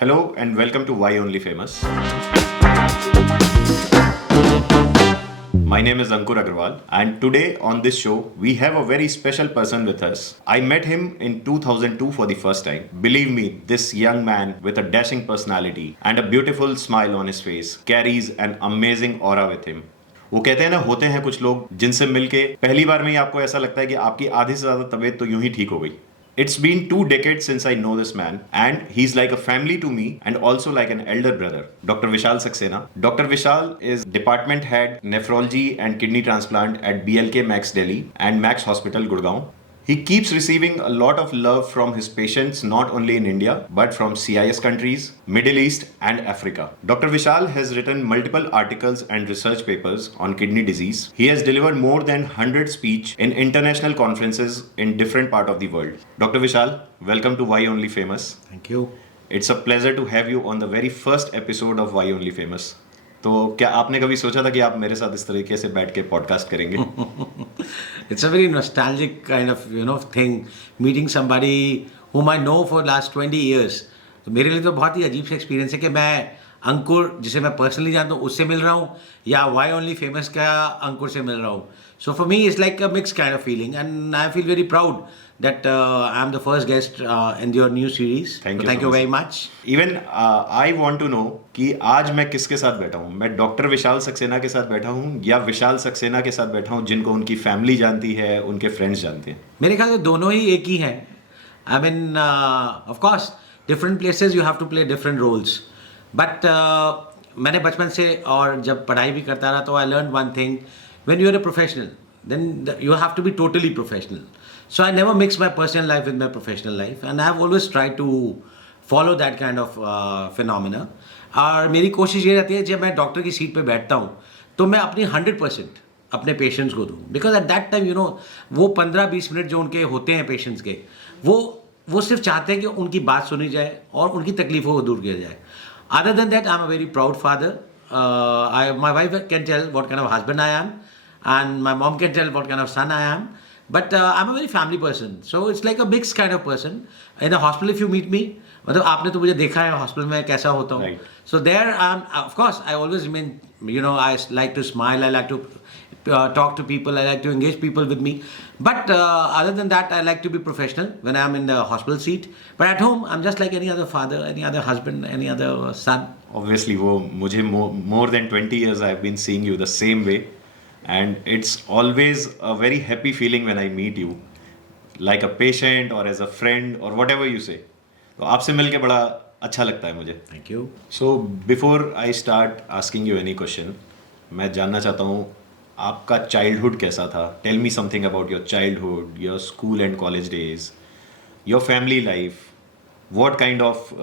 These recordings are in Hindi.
Hello and welcome to Why Only Famous. My name is Ankur Agarwal, and today on this show we have a very special person with us. I met him in 2002 for the first time. Believe me, this young man with a dashing personality and a beautiful smile on his face carries an amazing aura with him. वो कहते हैं ना, होते हैं कुछ लोग जिनसे मिलके पहली बार में ही आपको ऐसा लगता है कि आपकी आधी से ज्यादा तबीयत तो यूं ही ठीक हो गई. It's been 2 decades since I know this man, and he's like a family to me and also like an elder brother. Dr. Vishal Saxena. Dr. Vishal is department head nephrology and kidney transplant at BLK Max Delhi and Max Hospital Gurgaon. He keeps receiving a lot of love from his patients not only in India but from CIS countries, Middle East and Africa. Dr. Vishal has written multiple articles and research papers on kidney disease. He has delivered more than 100 speech in international conferences in different part of the world. Dr. Vishal, welcome to Why Only Famous. Thank you. It's a pleasure to have you on the very first episode of Why Only Famous. तो क्या आपने कभी सोचा था कि आप मेरे साथ इस तरीके से बैठ के पॉडकास्ट करेंगे? It's a very nostalgic kind of thing, meeting somebody whom I know for last 20 years. तो मेरे लिए तो बहुत ही अजीब सा एक्सपीरियंस है कि मैं अंकुर जिसे मैं पर्सनली जानता हूँ उससे मिल रहा हूँ या वाई ओनली फेमस का अंकुर से मिल रहा हूँ. सो for me it's like a mix kind of feeling and I feel very proud that I am the first guest in your new series. Thank you very much. Even I want to know कि आज मैं किसके साथ बैठा हूँ. मैं डॉक्टर विशाल सक्सेना के साथ बैठा हूँ या विशाल सक्सेना के साथ बैठा हूँ जिनको उनकी फैमिली जानती है, उनके फ्रेंड्स जानते हैं. मेरे ख्याल से दोनों ही एक ही हैं. I mean of course different places you have to play different roles, but मैंने बचपन से और जब पढ़ाई भी करता रहा तो I learn one thing, when you are a professional then you have to be totally professional. So I never mix my personal life with my professional life, and I have always tried to follow that kind of phenomena. और मेरी कोशिश ये रहती है जब मैं डॉक्टर की सीट पे बैठता हूँ तो मैं अपनी 100% अपने पेशेंट्स को दूँ, बिकॉज एट दैट टाइम वो 15-20 मिनट जो उनके होते हैं पेशेंट्स के, वो सिर्फ चाहते हैं कि उनकी बात सुनी जाए और उनकी तकलीफ़ों को दूर किया जाए. Other than that I am a very proud father. My wife can tell what kind of husband I am, and my mom can tell what kind of son I am. But I'm a very family person, so it's like a mixed kind of person. In the hospital, if you meet me, मतलब आपने तो मुझे देखा है हॉस्पिटल में कैसा होता हूँ. So there, of course, I always remain. I like to smile. I like to talk to people. I like to engage people with me. But other than that, I like to be professional when I'm in the hospital seat. But at home, I'm just like any other father, any other husband, any other son. Obviously, वो मुझे more than 20 years I've been seeing you the same way. And it's always a very happy feeling when I meet you, like a patient or as a friend or whatever you say. तो आपसे मिलके बड़ा अच्छा लगता है मुझे. Thank you. So before I start asking you any question, मैं जानना चाहता हूँ आपका childhood कैसा था. Tell me something about your childhood, your school and college days, your family life. What kind of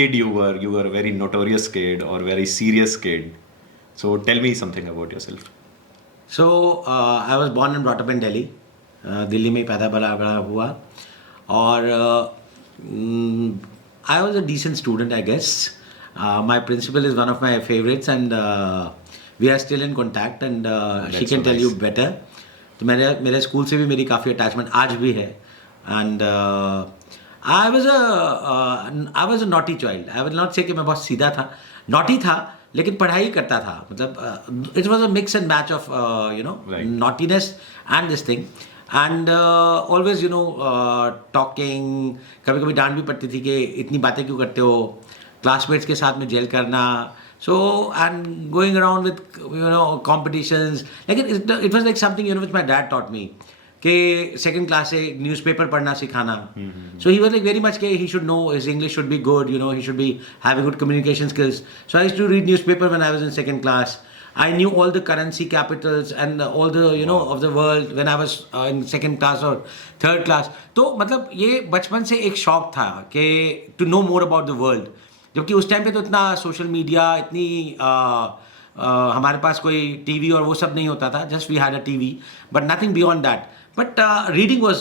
kid you were? You were a very notorious kid or very serious kid. So tell me something about yourself. So I was born and brought up in Delhi. Delhi में पैदा बड़ा हुआ और I was a decent student, I guess. My principal is one of my favorites and we are still in contact and she can tell you better. तो मेरे स्कूल से भी मेरी काफ़ी अटैचमेंट आज भी है. And I was a naughty child. I will not say कि मैं बहुत सीधा था, naughty था लेकिन पढ़ाई करता था. मतलब it was a mix and match of naughtiness and this thing and always talking. कभी कभी डांट भी पड़ती थी कि इतनी बातें क्यों करते हो, क्लासमेट्स के साथ में जेल करना. So and going around with competitions, लेकिन it was like something which my dad taught me कि सेकेंड क्लास से न्यूज़पेपर पढ़ना सिखाना. So he was like very much के he should know his English should be good, he should be have good communication skills. So I used to read newspaper when I was in second class. I knew all the currency capitals and all the of the world when I was in second class or third class. तो मतलब ये बचपन से एक शौक था कि to know more about the world. जबकि उस टाइम पे तो इतना सोशल मीडिया, इतनी हमारे पास कोई टीवी और वो सब नहीं होता था. Just we had a TV but nothing beyond that. But reading was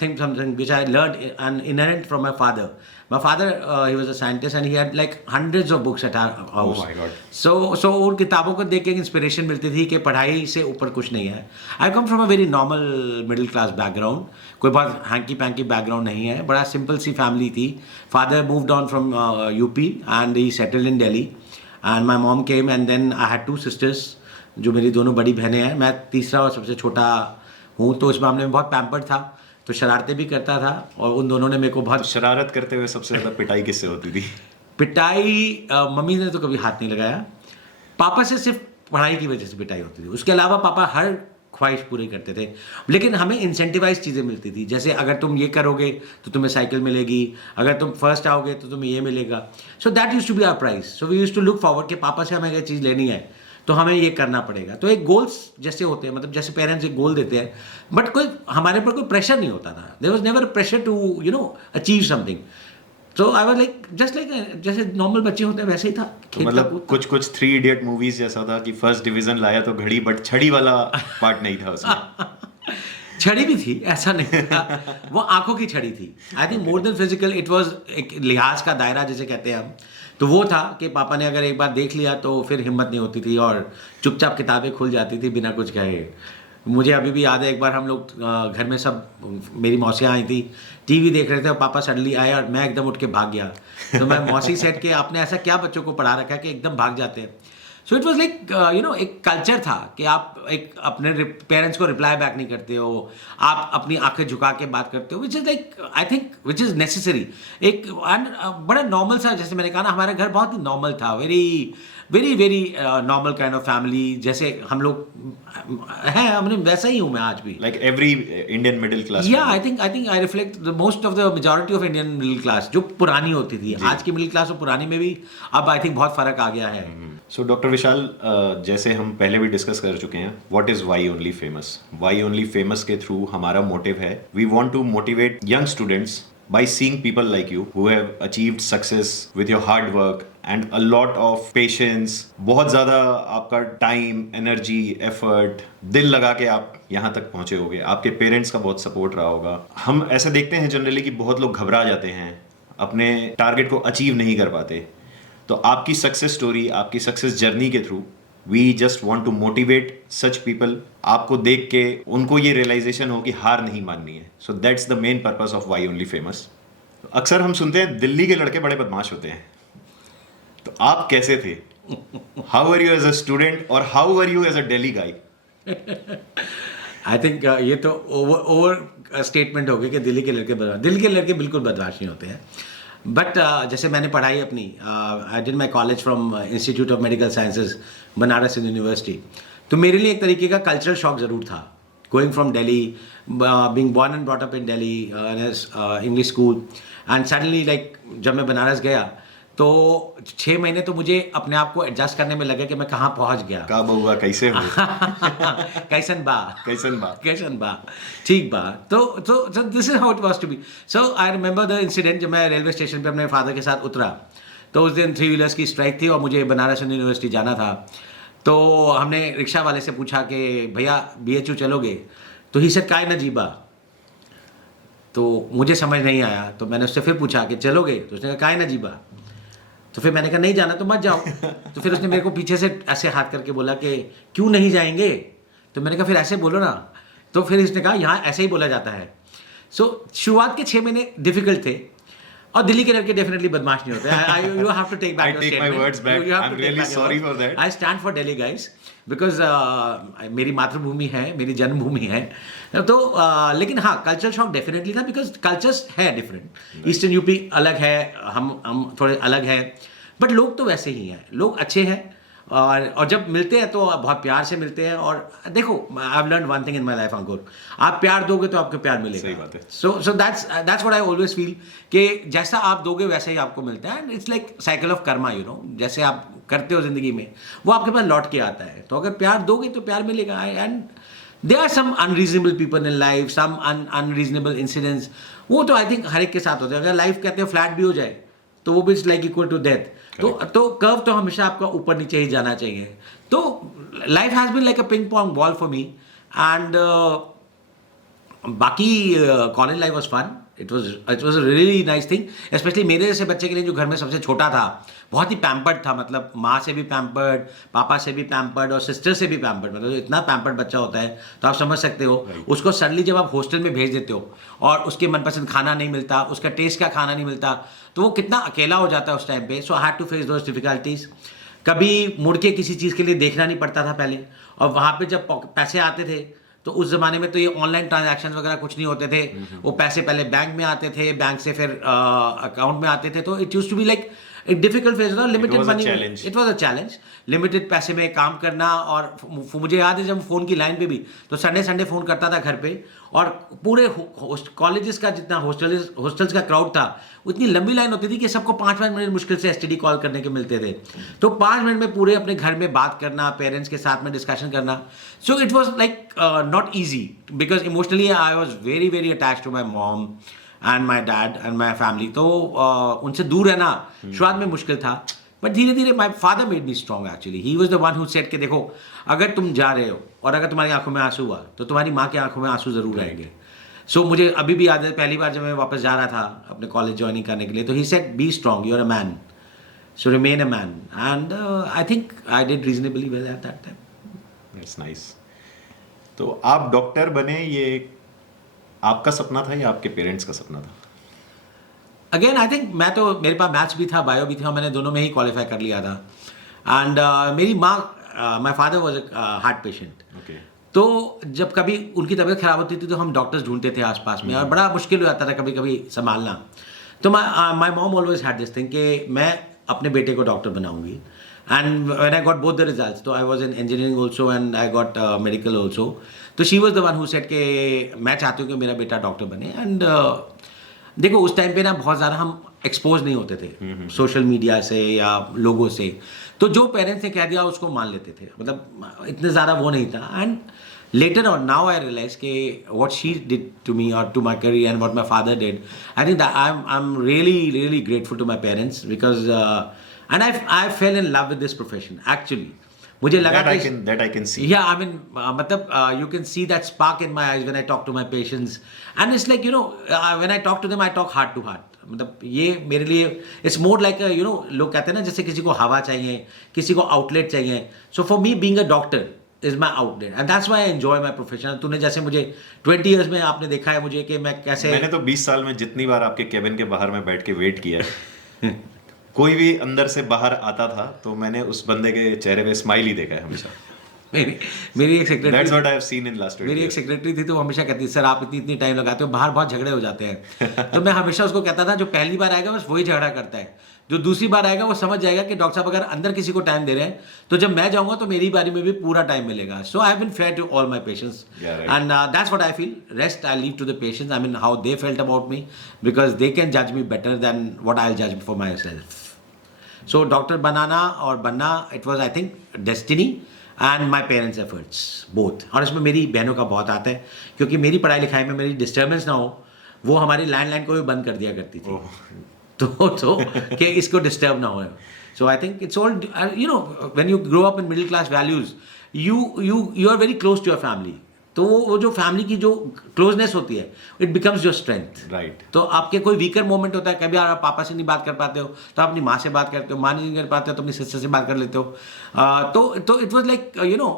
something which I learned and inherent from my father. My father, he was a scientist and he had like hundreds of books at our house. Oh my God. So उन किताबों को देख के इंस्पिरेशन मिलती थी कि पढ़ाई से ऊपर कुछ नहीं है. I come from a very normal middle class background. कोई बहुत हैंकी पैंकी बैकग्राउंड नहीं है. बड़ा सिंपल सी फैमिली थी. Father moved on from UP and he settled in Delhi. And my mom came and then I had 2 sisters, जो मेरी दोनों बड़ी बहनें हैं. मैं तीसरा और सबसे छोटा हूँ, तो इस मामले में बहुत पैम्पर्ड था, तो शरारतें भी करता था. और उन दोनों ने मेरे को बहुत शरारत करते हुए सबसे ज्यादा पिटाई किससे होती थी? पिटाई मम्मी ने तो कभी हाथ नहीं लगाया. पापा से सिर्फ पढ़ाई की वजह से पिटाई होती थी. उसके अलावा पापा हर ख्वाहिश पूरी करते थे, लेकिन हमें इंसेंटिवाइज चीज़ें मिलती थी. जैसे अगर तुम ये करोगे तो तुम्हें साइकिल मिलेगी, अगर तुम फर्स्ट आओगे तो तुम्हें ये मिलेगा. So that use to be our prize. So we use to look forward कि पापा से हमें अगर चीज़ लेनी है तो हमें ये करना पड़ेगा. तो एक गोल्स जैसे होते हैं, मतलब जैसे पेरेंट्स एक गोल देते हैं, बट कोई हमारे पर कोई प्रेशर नहीं होता था. There was never pressure to achieve something. So I was like just like जैसे नॉर्मल बच्चे होते हैं वैसे ही था. तो मतलब कुछ 3 इडियट मूवीज जैसा था कि फर्स्ट डिवीजन लाया तो घड़ी, बट छड़ी वाला पार्ट नहीं था उसमें. छड़ी भी थी, ऐसा नहीं था. वो आंखों की छड़ी थी. I think more than physical it was एक लिहाज का दायरा जिसे कहते हैं हम. तो वो था कि पापा ने अगर एक बार देख लिया तो फिर हिम्मत नहीं होती थी और चुपचाप किताबें खुल जाती थी बिना कुछ कहे. मुझे अभी भी याद है, एक बार हम लोग घर में सब, मेरी मौसियाँ आई थी, टीवी देख रहे थे और पापा सडनली आए और मैं एकदम उठ के भाग गया. तो मैं मौसी सेट के आपने ऐसा क्या बच्चों को पढ़ा रखा है कि एकदम भाग जाते हैं. सो इट वॉज लाइक एक कल्चर था कि आप एक अपने पेरेंट्स को रिप्लाई बैक नहीं करते हो, आप अपनी आंखें झुका के बात करते हो, which is like I think which is necessary. एक बड़ा नॉर्मल सा, जैसे मैंने कहा ना, हमारा घर बहुत ही नॉर्मल था. Very very very normal kind of family. जैसे हम लोग हैं, हमने वैसा ही हूँ मैं आज भी. Like every Indian middle class. या I think I reflect the most of the majority of Indian middle class, जो पुरानी होती थी. आज की मिडिल क्लास और पुरानी में भी अब आई थिंक बहुत फर्क आ गया है. सो डॉक्टर विशाल, जैसे हम पहले भी डिस्कस कर चुके हैं, what is why only famous. Why only famous के थ्रू हमारा मोटिव है, we want to motivate young students by seeing people like you who have achieved success with your hard work and a lot of patience. बहुत ज़्यादा आपका टाइम, एनर्जी, एफर्ट, दिल लगा के आप यहाँ तक पहुँचे होगे. आपके पेरेंट्स का बहुत सपोर्ट रहा होगा. हम ऐसा देखते हैं जनरली कि बहुत लोग घबरा जाते हैं, अपने टारगेट को अचीव नहीं कर पाते. तो आपकी सक्सेस स्टोरी, आपकी सक्सेस जर्नी के through we just want to motivate such people. आपको देख के उनको ये रियलाइजेशन हो कि हार नहीं माननी है. So that's the main purpose of why only famous. अक्सर हम सुनते हैं दिल्ली के लड़के बड़े बदमाश होते हैं, तो आप कैसे थे? How are you as a student और how are you as a Delhi guy? I think ये तो ओवर स्टेटमेंट हो गई कि दिल्ली के लड़के बदमाश. दिल्ली के लड़के बिल्कुल बदमाश नहीं होते हैं. बट जैसे मैंने पढ़ाई अपनी, I did my college from institute of medical sciences, Banaras university. तो मेरे लिए एक तरीके का कल्चरल शॉक ज़रूर था. Going from Delhi, being born and brought up in Delhi, English school, and suddenly like जब मैं बनारस गया तो 6 महीने तो मुझे अपने आप को एडजस्ट करने में लगे कि मैं कहाँ पहुँच गया. का बउआ कैसे हो? कैसन बा, कैसन बा, कैसन बा, ठीक बा. तो this is how it was to be. So I remember the incident. जब मैं रेलवे स्टेशन पे अपने फादर के साथ उतरा तो उस दिन 3 व्हीलर्स की स्ट्राइक थी और मुझे बनारस यूनिवर्सिटी जाना था. तो हमने रिक्शा वाले से पूछा कि भैया BHU चलोगे? तो ही सेड काय ना जीबा. तो मुझे समझ नहीं आया, तो मैंने उससे फिर पूछा कि चलोगे? तो उसने कहा काय ना जीबा. तो फिर मैंने कहा नहीं जाना तो मत जाओ. तो फिर उसने मेरे को पीछे से ऐसे हाथ करके बोला कि क्यों नहीं जाएंगे? तो मैंने कहा फिर ऐसे बोलो ना. तो फिर इसने कहा यहाँ ऐसे ही बोला जाता है. सो शुरुआत के 6 महीने डिफिकल्ट थे. और दिल्ली के लड़के डेफिनेटली बदमाश नहीं होते. You have to take back your statement. I take my words back. I'm really sorry for that. I stand for Delhi guys because मेरी मातृभूमि है, मेरी जन्मभूमि है. तो लेकिन हाँ, कल्चर शॉक डेफिनेटली था बिकॉज कल्चर्स है डिफरेंट. ईस्टर्न यूपी अलग है, हम थोड़े अलग हैं, बट लोग तो वैसे ही हैं. लोग अच्छे हैं और जब मिलते हैं तो बहुत प्यार से मिलते हैं. और देखो, I have learned one thing in my life Ankur, आप प्यार दोगे तो आपको प्यार मिलेगा. सही बात है. So that's what I always feel कि जैसा आप दोगे वैसा ही आपको मिलता है. And it's like cycle of Karma, जैसे आप करते हो जिंदगी में वो आपके पास लौट के आता है. तो अगर प्यार दोगे तो प्यार मिलेगा. And there are some unreasonable people in life, some unreasonable incidents. वो तो आई थिंक हर एक के साथ होते हैं. अगर लाइफ कहते हैं फ्लैट भी हो जाए तो वो भी it's like equal to death. तो कर्व तो हमेशा आपका ऊपर नीचे ही जाना चाहिए. तो life has been like a ping pong ball for me. And बाकी college life was fun. It was a really nice thing, specially मेरे जैसे बच्चे के लिए जो घर में सबसे छोटा था, बहुत ही पैम्पर्ड था, मतलब माँ से भी पैम्पर्ड, पापा से भी पैम्पर्ड और सिस्टर से भी पैम्पर्ड, मतलब इतना पैम्पर्ड बच्चा होता है तो आप समझ सकते हो। उसको सडनली जब आप हॉस्टल में भेज देते हो और उसके मनपसंद खाना नहीं मिलता, उसका टेस्ट का खाना नहीं मिलता, तो वो कितना अकेला हो जाता है उस टाइम पे। So I had to face those difficulties. कभी मुड़ के किसी चीज़ के लिए देखना नहीं पड़ता था पहले, और वहाँ पे जब पैसे आते थे तो उस ज़माने में तो ये ऑनलाइन ट्रांजैक्शन वगैरह कुछ नहीं होते थे, वो पैसे पहले बैंक में आते थे, बैंक से फिर अकाउंट में आते थे, तो it use to be like एक डिफिकल्ट फेज था, limited money, it was a challenge, limited पैसे में काम करना। और मुझे याद है जब फ़ोन की लाइन पे भी, तो संडे संडे फ़ोन करता था घर पे, और पूरे कॉलेजेस का जितना हॉस्टल्स का क्राउड था, उतनी लंबी लाइन होती थी कि सबको 5-5 मिनट मुश्किल से एसटीडी कॉल करने के मिलते थे, तो 5 मिनट में पूरे अपने घर में बात करना, पेरेंट्स के साथ में डिस्कशन करना। So it was like not easy, because emotionally I was very very attach to my mom and my dad and my family. तो उनसे दूर रहना शुरुआत में मुश्किल था, बट धीरे धीरे my father made me strong actually. He was the one who said कि देखो, अगर तुम जा रहे हो और अगर तुम्हारी आंखों में आंसू हुआ तो तुम्हारी माँ की आंखों में आंसू जरूर आएंगे। सो मुझे अभी भी याद है, पहली बार जब मैं वापस जा रहा था अपने कॉलेज ज्वाइनिंग करने के लिए, तो he said be strong, you are a man, so remain a man, and I think I did reasonably well at that time. It's nice. तो आप डॉक्टर बने, ये आपका सपना था या आपके पेरेंट्स का सपना था? अगेन आई थिंक मैं तो, मेरे पास मैथ्स भी था, बायो भी था, मैंने दोनों में ही क्वालिफाई कर लिया था। एंड मेरी माँ, my father was heart patient, तो जब कभी उनकी तबीयत खराब होती थी तो हम डॉक्टर्स ढूंढते थे आसपास में, और बड़ा मुश्किल हो जाता था कभी कभी संभालना। तो my mom always had this thing कि मैं अपने बेटे को डॉक्टर बनाऊंगी। And when I got both the results, तो I was in engineering also and I got medical also, तो she was the one who said कि मैं चाहती हूँ कि मेरा बेटा डॉक्टर बने। एंड देखो उस टाइम पे ना बहुत ज़्यादा हम एक्सपोज नहीं होते थे सोशल मीडिया से या लोगों से, तो जो पेरेंट्स ने कह दिया उसको मान लेते थे, मतलब इतने ज़्यादा वो नहीं था। And later on now I realize ke what she did to me or to my career and what my father did, I think that I'm really grateful to my parents, because and I fell in love with this profession actually. मुझे लगा that I can see. Yeah, I mean मतलब you can see that spark in my eyes when I talk to my patients, and it's like you know when I talk to them I talk heart to heart. मतलब ये मेरे लिए it's more like a, you know, लोग कहते हैं ना जैसे किसी को हवा चाहिए, किसी को आउटलेट चाहिए, so for me being a doctor is my outlet and that's why I enjoy my profession. तूने जैसे मुझे 20 years में आपने देखा है मुझे कि मैं कैसे, मैंने तो 20 साल में जितनी बार आपके केबिन के बाहर में बैठ के वेट किया है कोई भी अंदर से बाहर आता था तो मैंने उस बंदे के चेहरे पे स्माइल ही देखा है हमेशा। मेरी एक secretary, That's what I have seen in last 20 मेरी एक years. सेक्रेटरी थी तो वो हमेशा कहती सर आप इतनी टाइम लगाते हो, बाहर बहुत झगड़े हो जाते हैं तो मैं हमेशा उसको कहता था जो पहली बार आएगा बस वही झगड़ा करता है, जो दूसरी बार आएगा वो समझ जाएगा कि डॉक्टर साहब अगर अंदर किसी को टाइम दे रहे हैं तो जब मैं जाऊंगा तो मेरी बारी में भी पूरा टाइम मिलेगा। सो I have been fair to all my patients and that's what I feel, rest I leave to the patients, I mean how they felt about me, because they can जज me better than what I will जज for my self. So doctor बनाना और बनना, it was I think destiny and my parents efforts both. और इसमें मेरी बहनों का बहुत आता है, क्योंकि मेरी पढ़ाई लिखाई में मेरी डिस्टर्बेंस ना हो, वो हमारी लैंडलाइन को भी बंद कर दिया करती थी तो कि इसको डिस्टर्ब ना हो। So I think it's all you know when you grow up in middle class values you are very close to your family, तो वो जो फैमिली की जो क्लोजनेस होती है it becomes your strength, right. तो आपके कोई वीकर मोमेंट होता है, कभी आप पापा से नहीं बात कर पाते हो तो आप अपनी माँ से बात करते हो, माँ नहीं कर पाते हो तो अपनी सिस्टर से बात कर लेते हो। तो it was like you know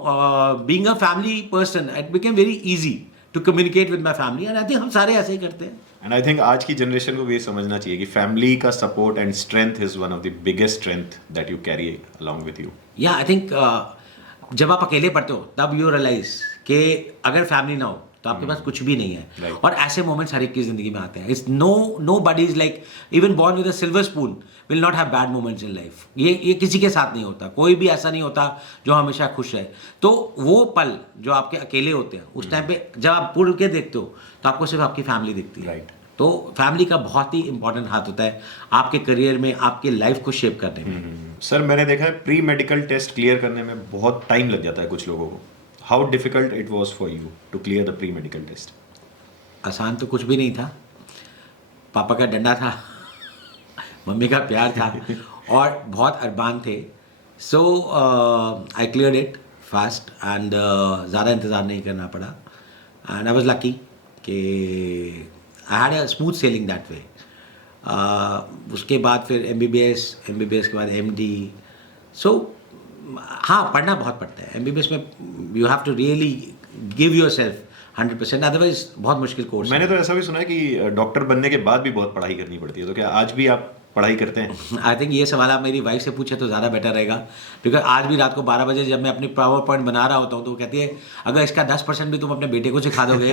being a family person, it became very easy to communicate with my family, and I think हम सारे ऐसे ही करते हैं। एंड आई थिंक आज की जनरेशन को भी ये समझना चाहिए कि फैमिली का support and strength is one of the biggest strength that you carry along with you. या आई थिंक जब आप अकेले पढ़ते हो तब यू रियलाइज कि अगर फैमिली ना हो तो आपके पास कुछ भी नहीं है, Right. और ऐसे मोमेंट्स हर एक की जिंदगी में आते हैं। It's nobody is like even born with a silver spoon will not have bad moments in life. ये किसी के साथ नहीं होता, कोई भी ऐसा नहीं होता जो हमेशा खुश है। तो वो पल जो आपके अकेले होते हैं उस टाइम पे जब आप पुल के देखते हो तो आपको सिर्फ आपकी फैमिली दिखती है। Right. तो फैमिली का बहुत ही इंपॉर्टेंट हाथ होता है आपके करियर में, आपके लाइफ को शेप करने में। सर मैंने देखा है प्री मेडिकल टेस्ट क्लियर करने में बहुत टाइम लग जाता है कुछ लोगों को। How difficult it was for you to clear the pre medical test? आसान तो कुछ भी नहीं था, पापा का डंडा था मम्मी का प्यार था और बहुत अरबान थे। So I clear it fast and ज़्यादा इंतज़ार नहीं करना पड़ा, एंड आई वॉज लकी कि I had a smooth selling that way. उसके बाद फिर MBBS, MBBS के बाद MD। सो हाँ, पढ़ना बहुत पड़ता है MBBS में। You have to really give yourself 100%, otherwise बहुत मुश्किल कोर्स मैंने है। तो ऐसा भी सुना है कि डॉक्टर बनने के बाद भी बहुत पढ़ाई करनी पड़ती है, तो क्या आज भी आप पढ़ाई करते हैं? आई थिंक ये सवाल आप मेरी वाइफ से पूछे तो ज़्यादा बेटर रहेगा, बिकॉज आज भी रात को 12 बजे जब मैं अपनी पावर पॉइंट बना रहा होता हूँ तो वो कहती है अगर इसका 10% भी तुम अपने बेटे को सिखा दोगे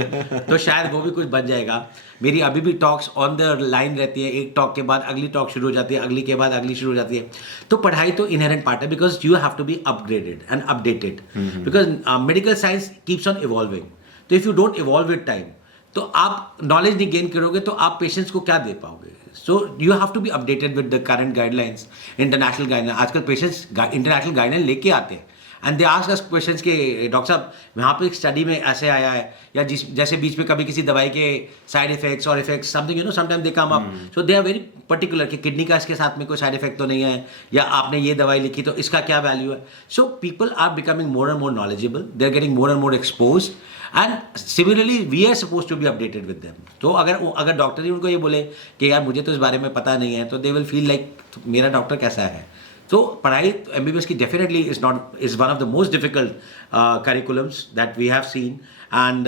तो शायद वो भी कुछ बन जाएगा। मेरी अभी भी टॉक्स ऑन द लाइन रहती है, एक टॉक के बाद अगली टॉक शुरू हो जाती है, अगली के बाद अगली शुरू हो जाती है। तो पढ़ाई तो इनहेरेंट पार्ट है, because you have to be upgraded and updated, because medical science keeps on evolving. तो if you don't evolve with time तो आप नॉलेज नहीं गेन करोगे तो आप पेशेंट्स को क्या दे पाओगे। So you have to be updated with the current guidelines, international guideline. आजकल पेशेंट्स इंटरनेशनल गाइडलाइन लेके आते हैं and they ask us questions के डॉक्टर साहब यहाँ पे एक स्टडी में ऐसे आया है, या जैसे बीच में कभी किसी दवाई के साइड इफेक्ट्स और effects something sometime they come up, so they are very particular कि किडनी का इसके साथ में कोई साइड इफेक्ट तो नहीं है, या आपने ये दवाई लिखी तो इसका क्या वैल्यू है। So people are becoming more and more knowledgeable, they are getting more and more expose, and similarly we are suppose to be updated with them. तो अगर डॉक्टर ही उनको ये बोले कि यार मुझे तो इस बारे में पता नहीं है, तो दे विल फील लाइक मेरा डॉक्टर कैसा है। तो पढ़ाई MBBS की definitely is one of the most difficult curriculums that we have seen. And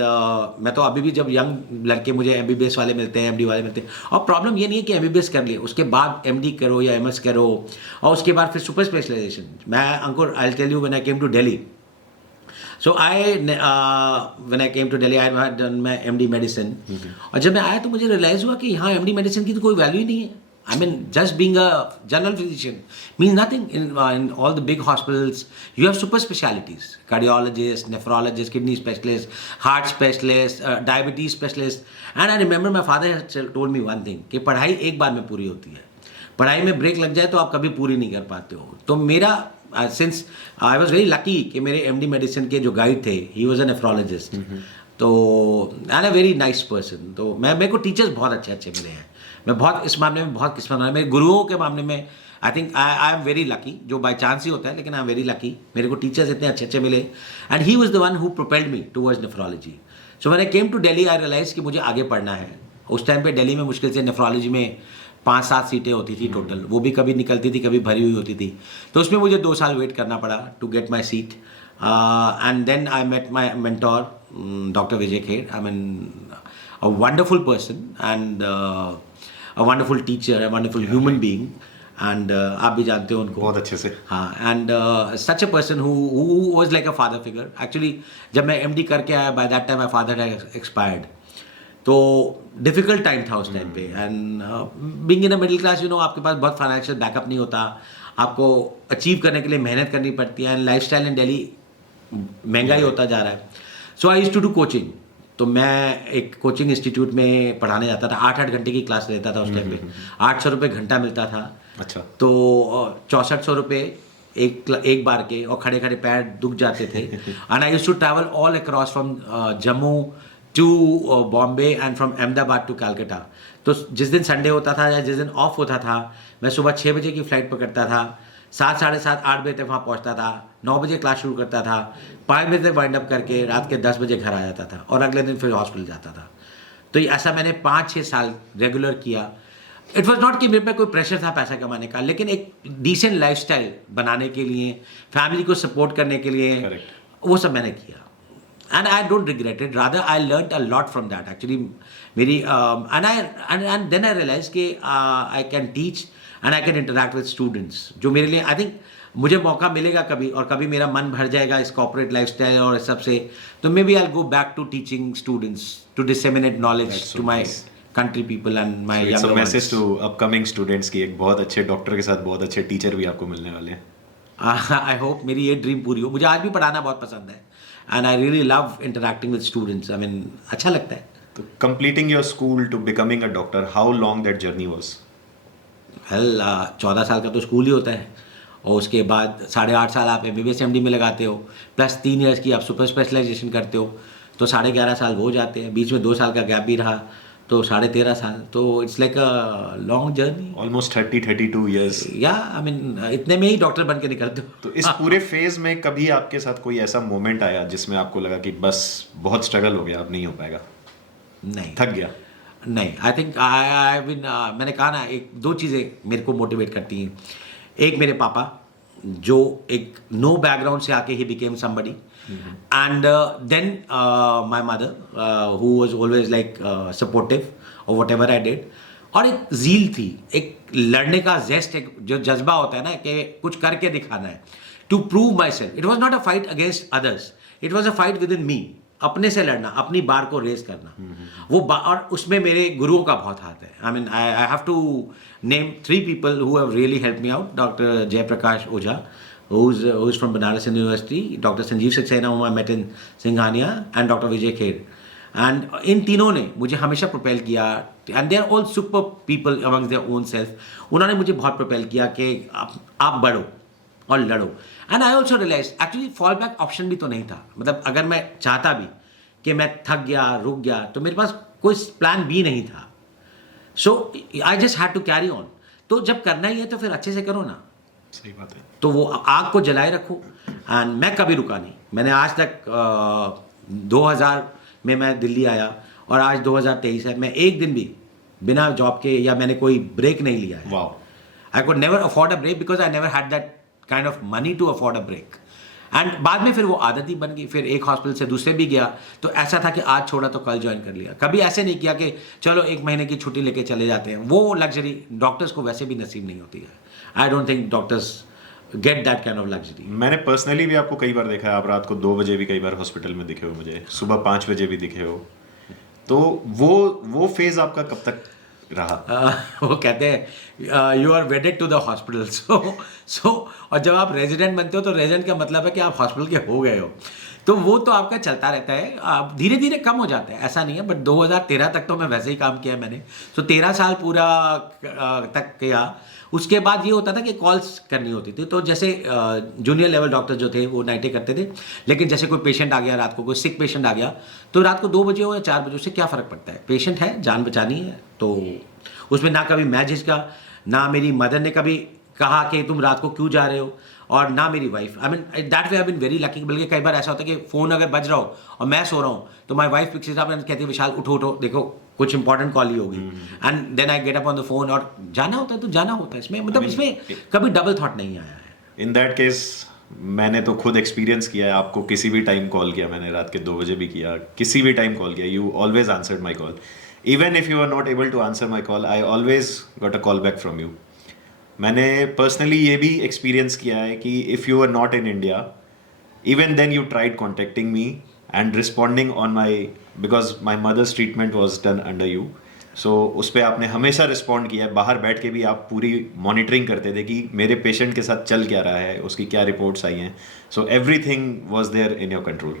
मैं तो अभी भी जब यंग लड़के मुझे MBBS वाले मिलते हैं, MD वाले मिलते हैं, और प्रॉब्लम ये नहीं है कि MBBS कर लिए उसके बाद MD करो या MS करो और उसके बाद फिर सुपर स्पेशलाइजेशन। मैं Ankur, I tell you, when I came to Delhi, so when I came to Delhi, I had done my MD medicine। और जब मैं आया तो मुझे रियलाइज़ हुआ कि यहाँ MD मेडिसिन की तो कोई वैल्यू ही नहीं है। I mean, just being a general physician means nothing. In all the big hospitals, you have super specialties: cardiologist, nephrologist, kidney specialist, heart specialist, diabetes specialist. And I remember my father told me one thing, कि पढ़ाई एक बार में पूरी होती है, पढ़ाई में ब्रेक लग जाए तो आप कभी पूरी नहीं कर पाते हो। तो मेरा since I was very lucky कि मेरे MD मेडिसिन के जो गाइड थे, ही वॉज अ नेफ्रोलॉजिस्ट, तो and a very nice person. तो मेरे को टीचर्स बहुत अच्छे अच्छे मिले हैं। मैं बहुत इस मामले में बहुत किस्मत वाला, मेरे गुरुओं के मामले में आई think I am very lucky, जो बाई चांस ही होता है, लेकिन आई एम वेरी लकी। मेरे को टीचर्स इतने अच्छे अच्छे मिले, and he was the one who propelled me towards nephrology. So when I came to Delhi, I realize कि मुझे आगे पढ़ना है। उस टाइम पे दिल्ली में मुश्किल से नेफ्रोलॉजी में 5-7 सीटें होती थी टोटल, वो भी कभी निकलती थी, कभी भरी हुई होती थी। तो उसमें मुझे 2 साल वेट करना पड़ा to get my seat. And then I met my mentor doctor Vijay Kher. I mean a wonderful person and a wonderful teacher, a wonderful human being, and आप भी जानते हो उनको बहुत अच्छे से। हाँ, and such a person who was like a father figure. Actually, जब मैं MD करके आया, by that time my father had expired. तो डिफिकल्ट टाइम था उस टाइम पे, and being in a middle class, आपके पास बहुत फाइनेंशियल बैकअप नहीं होता, आपको अचीव करने के लिए मेहनत करनी पड़ती है, एंड लाइफस्टाइल इन दिल्ली महंगा ही होता जा रहा है। So I used to do coaching. तो मैं एक कोचिंग इंस्टीट्यूट में पढ़ाने जाता था, 8-8 घंटे की क्लास लेता था उस टाइम पे, 800 रुपये घंटा मिलता था। अच्छा। तो 6400 रुपये एक बार के, और खड़े खड़े पैर दुख जाते थे। And I used to travel all across from Jammu to Bombay and from Ahmedabad to Calcutta. तो जिस दिन संडे होता था या जिस दिन ऑफ होता था, मैं सुबह 6 बजे की फ़्लाइट पकड़ता था, 7, साढ़े 7, 8 बजे तक वहाँ पहुँचता था, 9 बजे क्लास शुरू करता था, 5 बजे तक वाइंड अप करके रात के 10 बजे घर आ जाता था, और अगले दिन फिर हॉस्पिटल जाता था। तो ऐसा मैंने 5-6 साल रेगुलर किया। इट वॉज नॉट कि मेरे पे कोई प्रेशर था पैसा कमाने का, लेकिन एक डिसेंट लाइफस्टाइल बनाने के लिए, फैमिली को सपोर्ट करने के लिए, वो सब मैंने किया। And I don't regret it. Rather, I learned a lot from that. Actually, मेरी and then I realized कि I can teach and I can interact with students. जो मेरे लिए I think मुझे मौका मिलेगा कभी, और कभी मेरा मन भर जाएगा इस कॉर्पोरेट लाइफस्टाइल और इस सब से, तो maybe I'll go back to teaching students to disseminate knowledge to my country people and my younger ones. It's a message to upcoming students कि एक बहुत अच्छे डॉक्टर के साथ बहुत अच्छे टीचर भी आपको मिलने वाले हैं। I hope मेरी ये ड्रीम पूरी हो। मुझे आज भी पढ़ाना बहुत पसंद है, and I really love interacting with students. I mean, अच्छा लगता है। तो completing your school to becoming a doctor, how long that journey was? Well, 14 साल का तो स्कूल ही होता है, और उसके बाद 8.5 साल आप MBBS MD में लगाते हो, प्लस 3 इयर्स की आप सुपर स्पेशलाइजेशन करते हो, तो 11.5 साल हो जाते हैं। बीच में 2 साल का गैप भी रहा, तो 13.5 साल। तो it's like a long journey, almost 30-32 years. या आई मीन इतने में ही डॉक्टर बन के निकलते हो। तो इस पूरे फेज में कभी आपके साथ कोई ऐसा मोमेंट आया जिसमें आपको लगा कि बस बहुत स्ट्रगल हो गया, अब नहीं हो पाएगा, नहीं, थक गया? नहीं, आई थिंक आई बिन मैंने कहा ना, एक दो चीज़ें मेरे को मोटिवेट करती हैं। एक मेरे पापा, जो एक नो बैकग्राउंड से आके he became somebody, and then my mother who was always like supportive और वट एवर आई डिड। और एक ज़ील थी, एक लड़ने का जेस्ट, एक जो जज्बा होता है ना कि कुछ करके दिखाना है, to prove myself. It was not a fight against others, it was a fight within me, अपने से लड़ना, अपनी बार को रेज करना। और उसमें मेरे गुरुओं का बहुत हाथ है। I mean I have to name 3 people who have really helped me out. Dr. Jayaprakash Ojha, who's from Banaras University, Dr. Sanjeev Saxena, whom I met in Singhania, and Dr. Vijay Kher. And इन तीनों ने मुझे हमेशा प्रोपेल किया, and they are all super people amongst their own self. उन्होंने मुझे बहुत प्रोपेल किया कि आप बढ़ो और लड़ो। And I also realize actually fall back option भी तो नहीं था। मतलब अगर मैं चाहता भी कि मैं थक गया, रुक गया, तो मेरे पास कोई प्लान बी नहीं था। So I just had to carry on. तो जब करना ही है तो फिर अच्छे से करो ना। सही बात है। तो वो आग को जलाए रखो। एंड मैं कभी रुका नहीं। मैंने आज तक 2000 में मैं दिल्ली आया और आज 2023 है, मैं एक दिन भी बिना जॉब के या मैंने कोई ब्रेक नहीं लिया है। Wow. I could never afford a break because I never had that kind of money to afford a break. And बाद में फिर वो आदत ही बन गई। फिर एक हॉस्पिटल से दूसरे भी गया तो ऐसा था कि आज छोड़ा तो कल ज्वाइन कर लिया। कभी ऐसे नहीं किया कि चलो 1 महीने की छुट्टी लेके चले जाते हैं। वो लग्जरी डॉक्टर्स को वैसे भी नसीब नहीं होती है। I don't think doctors get that kind of luxury. मैंने पर्सनली भी आपको कई बार देखा है, आप रात को 2 बजे भी कई बार हॉस्पिटल में दिखे हो, मुझे सुबह 5 बजे भी दिखे हो। तो वो फेज आपका कब तक रहा? वो कहते हैं you are wedded to the hospital. So और जब आप रेजिडेंट बनते हो तो रेजिडेंट का मतलब है कि आप हॉस्पिटल के हो गए हो। तो वो तो आपका चलता रहता है, आप धीरे धीरे कम हो जाता है, ऐसा नहीं है। बट 2013 तक तो मैं वैसे ही काम किया मैंने। तो 13 साल पूरा तक किया। उसके बाद ये होता था कि कॉल्स करनी होती थी। तो जैसे जूनियर लेवल डॉक्टर जो थे वो नाइटें करते थे, लेकिन जैसे कोई पेशेंट आ गया रात को, कोई सिक पेशेंट आ गया, तो रात को 2 बजे हो या 4 बजे, उससे क्या फ़र्क पड़ता है? पेशेंट है, जान बचानी है। तो उसमें ना कभी मैं झिझका, ना मेरी मदर ने कभी कहा कि तुम रात को क्यों जा रहे हो, और ना मेरी वाइफ। I mean that way I been very lucky. बल्कि कई बार ऐसा होता है कि फ़ोन अगर बज रहा हो और मैं सो रहा हूँ तो my wife picks it up and कहती है विशाल उठो उठो, देखो कुछ इंपॉर्टेंट कॉल ही होगी। And then I get up on the phone, और जाना होता है तो जाना होता है। इसमें मतलब इसमें कभी डबल थॉट नहीं आया है। इन दैट केस मैंने तो खुद एक्सपीरियंस किया है। आपको किसी भी टाइम कॉल किया मैंने, रात के 2 बजे भी किया, किसी भी टाइम कॉल किया, you always answered my call. Even if you are not able to answer my call, I always got a call back from you. मैंने पर्सनली ये भी एक्सपीरियंस किया है कि if you are not in India, even then you tried contacting me and responding on my, because my mother's treatment was done under you. So उस पर आपने हमेशा रिस्पॉन्ड किया है। बाहर बैठ के भी आप पूरी मॉनिटरिंग करते थे कि मेरे पेशेंट के साथ चल क्या रहा है, उसकी क्या रिपोर्ट्स आई हैं। So everything was there in your control.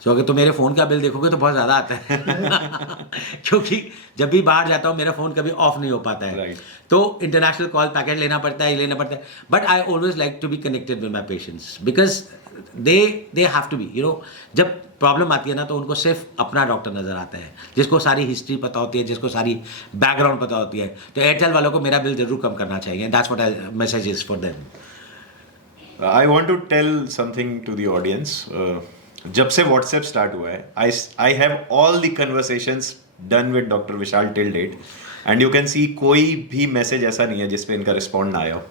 So अगर तुम मेरे फ़ोन का बिल देखोगे तो बहुत ज़्यादा आता है क्योंकि जब भी बाहर जाता हूँ मेरा फ़ोन कभी ऑफ नहीं हो पाता है। Right. तो इंटरनेशनल कॉल पैकेज लेना पड़ता है, ये लेना पड़ता है। But I always like to be connected with my patients because they have to be, you know, जब प्रॉब्लम आती है ना तो उनको सिर्फ अपना डॉक्टर नज़र आता है, जिसको सारी हिस्ट्री पता होती है, जिसको सारी बैकग्राउंड पता होती है। तो एयरटेल वालों को मेरा बिल जरूर कम करना चाहिए। That's what I message is for them. I want to tell something to the audience. जब से व्हाट्सएप स्टार्ट हुआ है, I have all the conversations done with doctor Vishal till date, and you can see कोई भी मैसेज ऐसा नहीं है जिसपे इनका रिस्पॉन्ड ना आया हो।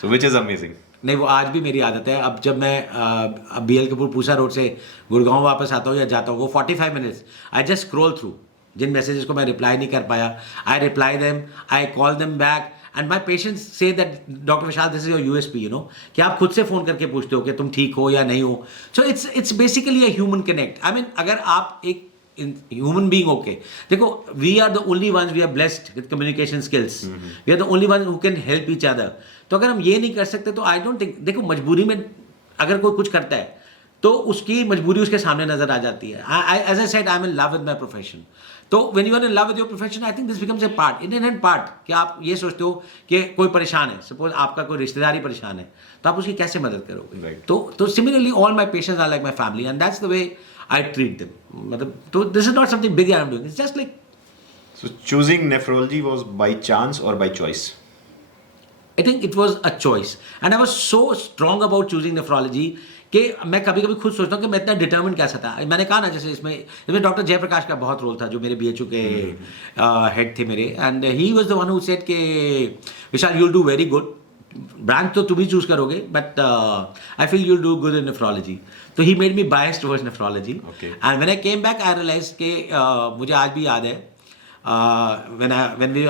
सो विच इज़ अमेजिंग। नहीं, वो आज भी मेरी आदत है। अब जब मैं अब BL कपूर पूसा रोड से गुड़गांव वापस आता हूँ या जाता हूँ, वो 45 minutes I just scroll through. जिन मैसेजेस को मैं रिप्लाई नहीं कर पाया, I reply them, I call them back, and my patients से that doctor Vishal this is your USP, you know, कि आप खुद से फ़ोन करके पूछते हो कि तुम ठीक हो या नहीं हो। So it's basically a human connect. I mean अगर आप एक ह्यूमन बीइंग, ओके, देखो, we are the only ones, we are blessed with communication skills, we are the only one who can help each other. तो अगर हम ये नहीं कर सकते तो आई डोंट थिंक, देखो, मजबूरी में अगर कोई कुछ करता है तो उसकी मजबूरी उसके सामने नजर आ जाती है। As I said, I am in love with my profession. तो when you are in love with your profession, I think this becomes a part, inherent part, कि आप ये सोचते हो कि कोई परेशान है, सपोज आपका कोई रिश्तेदारी परेशान है, तो आप उसकी कैसे मदद करोगे? Right. तो similarly all my patients are like my family, and that's the way I treat them. मतलब तो this is not something big I am doing, it's just like. So choosing nephrology was by chance or by choice? I think it was a choice, and I was so strong about choosing nephrology कि मैं कभी कभी खुद सोचता हूँ कि मैं इतना डिटर्मिन कैसा था। मैंने कहा ना, जैसे इसमें डॉक्टर जयप्रकाश का बहुत रोल था, जो मेरे BHU के हेड थे मेरे, and he was the one who said कि Vishal, you will do very good, branch तो तुम ही चूज करोगे, but I feel you do good in nephrology. तो he made me biased towards nephrology, and when I came back I realize कि मुझे आज भी याद है, when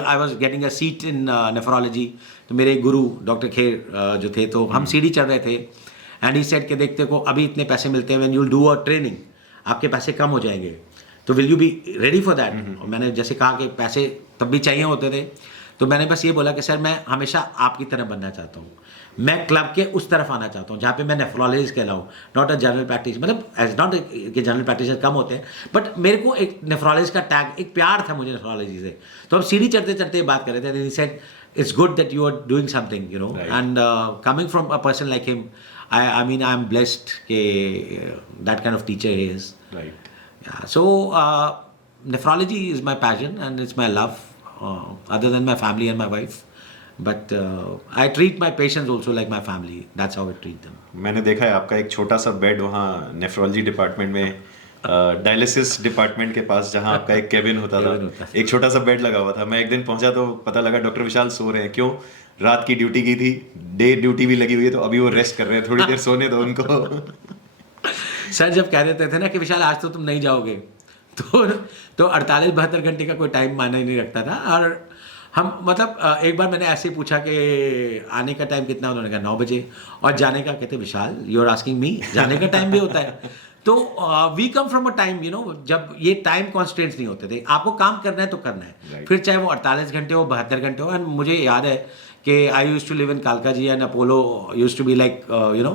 I was getting a seat in nephrology, तो मेरे गुरु डॉक्टर खेर जो थे, तो हम सीढ़ी चढ़ रहे थे, एंड ही सेड कि देखते को अभी इतने पैसे मिलते हैं, when you will do a training आपके पैसे कम हो जाएंगे, तो will you B ready for that. और मैंने जैसे कहा कि पैसे तब भी चाहिए होते थे, तो मैंने बस ये बोला कि सर मैं हमेशा आपकी तरह बनना चाहता हूँ, मैं क्लब के उस तरफ आना चाहता हूँ जहाँ पे मैं नेफ्रोलॉजिस्ट कहलाऊँ, नॉट अ जनरल प्रैक्टिस, मतलब एज नॉट कि जनरल प्रैक्टिस कम होते हैं, बट मेरे को एक नेफ्रोलॉजिस्ट का टैग, एक प्यार था मुझे नेफ्रोलॉजी से। तो हम सीढ़ी चढ़ते चढ़ते बात कर रहे थे, he said it's good that you are doing something, you know, and coming from a person like him, I mean I am blessed कि that kind of teacher he is, right. So nephrology is my passion and it's my love, other than my family and my wife, but I treat my patients also like my family, that's how I treat them. मैंने देखा है आपका एक छोटा सा बेड वहाँ नेफ्रोलॉजी डिपार्टमेंट में, डायलिसिस डिपार्टमेंट के पास, जहाँ आपका एक केबिन होता था, एक छोटा सा बेड लगा हुआ था। मैं एक दिन पहुंचा तो पता लगा डॉक्टर विशाल सो रहे हैं। क्यों? रात की ड्यूटी की थी, डे ड्यूटी भी लगी हुई है, तो अभी वो रेस्ट कर रहे हैं, थोड़ी देर सोने दो उनको। सर जब कह देते थे ना कि विशाल आज तो तुम नहीं जाओगे, तो 48-72 घंटे का कोई टाइम मायने नहीं रखता था। और हम मतलब एक बार मैंने ऐसे ही पूछा कि आने का टाइम कितना, उन्होंने कहा 9 बजे, और जाने का कहते Vishal you are asking me, जाने का टाइम भी होता है। तो we come from a time, you know, जब ये टाइम कॉन्स्टेंट्स नहीं होते थे, आपको काम करना है तो करना है, फिर चाहे वो 48 घंटे हो, 72 घंटे हो। एंड मुझे याद है कि I use to live in Kalkaji, and Apollo use to be like, you know,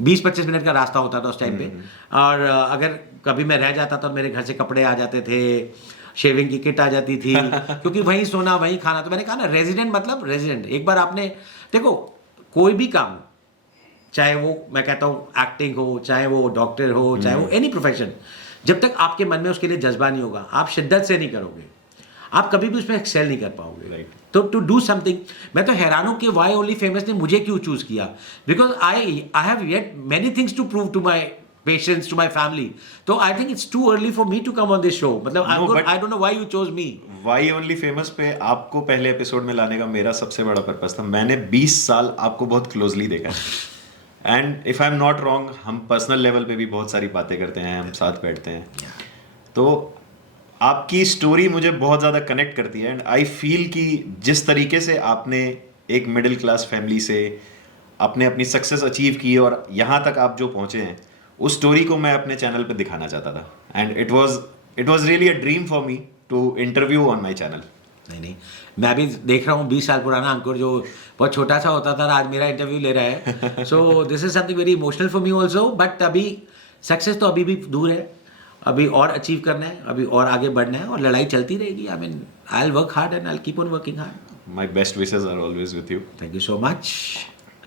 20-25 minute का रास्ता होता था उस टाइम पे। और अगर कभी मैं रह जाता तो मेरे घर से कपड़े आ जाते थे, शेविंग की किट आ जाती थी, क्योंकि वहीं सोना वहीं खाना। तो मैंने कहा ना, रेजिडेंट मतलब रेजिडेंट। एक बार आपने देखो, कोई भी काम, चाहे वो मैं कहता हूँ एक्टिंग हो, चाहे वो डॉक्टर हो, चाहे वो एनी प्रोफेशन, जब तक आपके मन में उसके लिए जज्बा नहीं होगा, आप शिद्दत से नहीं करोगे, आप कभी भी उसमें एक्सेल नहीं कर पाओगे। तो टू डू समथिंग, मैं तो हैरान हूँ कि वाई ओनली फेमस ने मुझे क्यों चूज किया, because I have yet many things to prove to my patients, to my family. तो I think it's too early for me to come on this show. मतलब I don't know why you chose me. Why only famous पे आपको पहले एपिसोड में लाने का मेरा सबसे बड़ा पर्पस था। मैंने 20 साल आपको बहुत क्लोजली देखा है, and if I am not wrong, हम पर्सनल लेवल पे भी बहुत सारी बातें करते हैं, हम साथ बैठते हैं, तो आपकी स्टोरी मुझे बहुत ज़्यादा कनेक्ट करती है। एंड आई फील कि जिस तरीके से आपने एक मिडिल क्लास फैमिली से आपने अपनी सक्सेस अचीव की और यहाँ तक आप जो पहुँचे हैं, उस स्टोरी को मैं अपने चैनल पे दिखाना चाहता था। And it was really a dream for me to interview on my channel. नहीं, मैं भी देख रहा हूँ 20 साल पुराना अंकुर जो बहुत छोटा सा होता था, आज मेरा इंटरव्यू ले रहा है। So this is something very emotional for me also. But अभी सक्सेस तो अभी भी दूर है, अभी और अचीव करना है, अभी और आगे बढ़ना है, और लड़ाई चलती रहेगी। I mean I will work hard and I will keep on working hard. My best wishes are always with you. Thank you so much.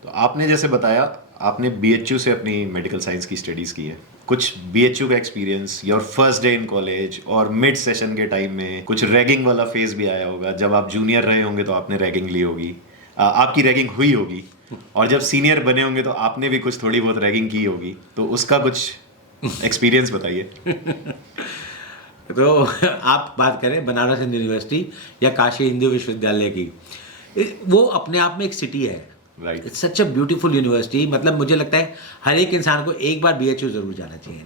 तो आपने जैसे बताया, आपने BHU से अपनी मेडिकल साइंस की स्टडीज़ की है। कुछ BHU का experience, your first day in college और मिड सेशन के टाइम में कुछ रैगिंग वाला फेज भी आया होगा। जब आप जूनियर रहे होंगे तो आपने रैगिंग ली होगी, आपकी रैगिंग हुई होगी, और जब सीनियर बने होंगे तो आपने भी कुछ थोड़ी बहुत रैगिंग की होगी। तो उसका कुछ एक्सपीरियंस बताइए। तो आप बात करें बनारस हिंदू यूनिवर्सिटी या काशी हिंदू विश्वविद्यालय की, वो अपने आप में एक सिटी है। Right, it's such a beautiful university. मतलब मुझे लगता है हर एक इंसान को एक बार BHU जरूर जाना चाहिए।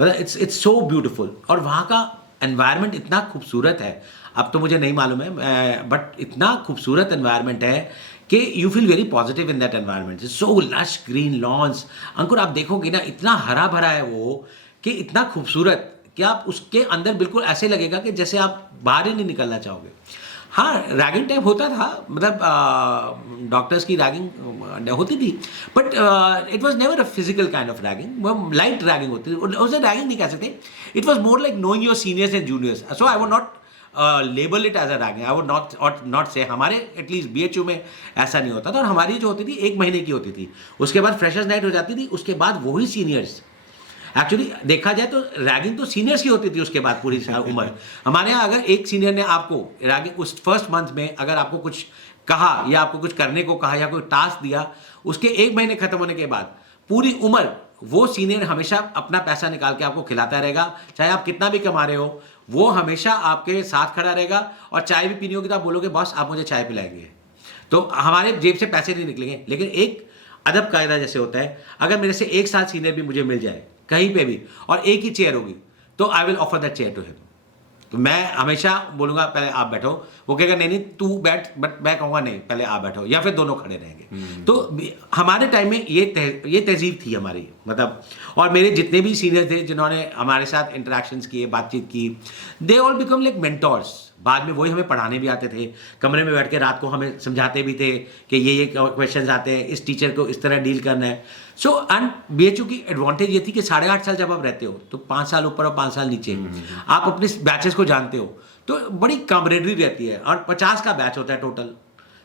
मतलब इट्स सो ब्यूटीफुल, और वहाँ का एनवायरनमेंट इतना खूबसूरत है। अब तो मुझे नहीं मालूम है, बट इतना खूबसूरत एनवायरनमेंट है कि you feel very positive in that environment. So lush green lawns, Ankur आप देखोगे ना, इतना हरा भरा है वो, कि इतना खूबसूरत कि आप उसके अंदर बिल्कुल ऐसे लगेगा कि जैसे आप बाहर ही नहीं निकलना चाहोगे। हाँ, रैगिंग टाइप होता था, मतलब डॉक्टर्स की रैगिंग होती थी, but it was never a physical kind of ragging, light ragging होती थी। उसे रैगिंग नहीं कह सकते, it was more like knowing your seniors and juniors. So I would not label it as a ragging, I would not say. हमारे एटलीस्ट BHU में ऐसा नहीं होता था, और हमारी जो होती थी 1 महीने की होती थी, उसके बाद फ्रेशर्स नाइट हो जाती थी, उसके बाद वही सीनियर्स। एक्चुअली देखा जाए तो रैगिंग तो सीनियर्स की होती थी उसके बाद पूरी उम्र। हमारे यहाँ अगर एक सीनियर ने आपको रैगिंग उस फर्स्ट मंथ में अगर आपको कुछ कहा, या आपको कुछ करने को कहा, या कोई टास्क दिया, उसके 1 महीने खत्म होने के बाद पूरी उम्र वो सीनियर हमेशा अपना पैसा निकाल के आपको खिलाता रहेगा, चाहे आप कितना भी कमा रहे हो, वो हमेशा आपके साथ खड़ा रहेगा। और चाय भी पीनी होगी तो आप बोलोगे बॉस आप मुझे चाय पिलाएंगे, तो हमारे जेब से पैसे नहीं निकलेंगे। लेकिन एक अदब कायदा जैसे होता है, अगर मेरे से एक साल सीनियर भी मुझे मिल जाए कहीं पे भी और एक ही चेयर होगी, तो I will offer that chair to him. तो मैं हमेशा बोलूंगा पहले आप बैठो, वो कहेगा नहीं नहीं तू बैठ, बट मैं कहूँगा नहीं पहले आप बैठो, या फिर दोनों खड़े रहेंगे। तो हमारे टाइम में ये तहजीब थी हमारी, मतलब। और मेरे जितने भी सीनियर थे जिन्होंने हमारे साथ इंटरेक्शंस किए, बातचीत की, they all become like mentors. बाद में वही हमें पढ़ाने भी आते थे, कमरे में बैठ के रात को हमें समझाते भी थे कि ये क्वेश्चंस आते हैं, इस टीचर को इस तरह डील करना है। सो एंड BHU की एडवांटेज ये थी कि 8.5 साल जब आप रहते हो तो 5 साल ऊपर और 5 साल नीचे आप अपने बैचेस को जानते हो, तो बड़ी कामरेडरी रहती है। और 50 का बैच होता है टोटल,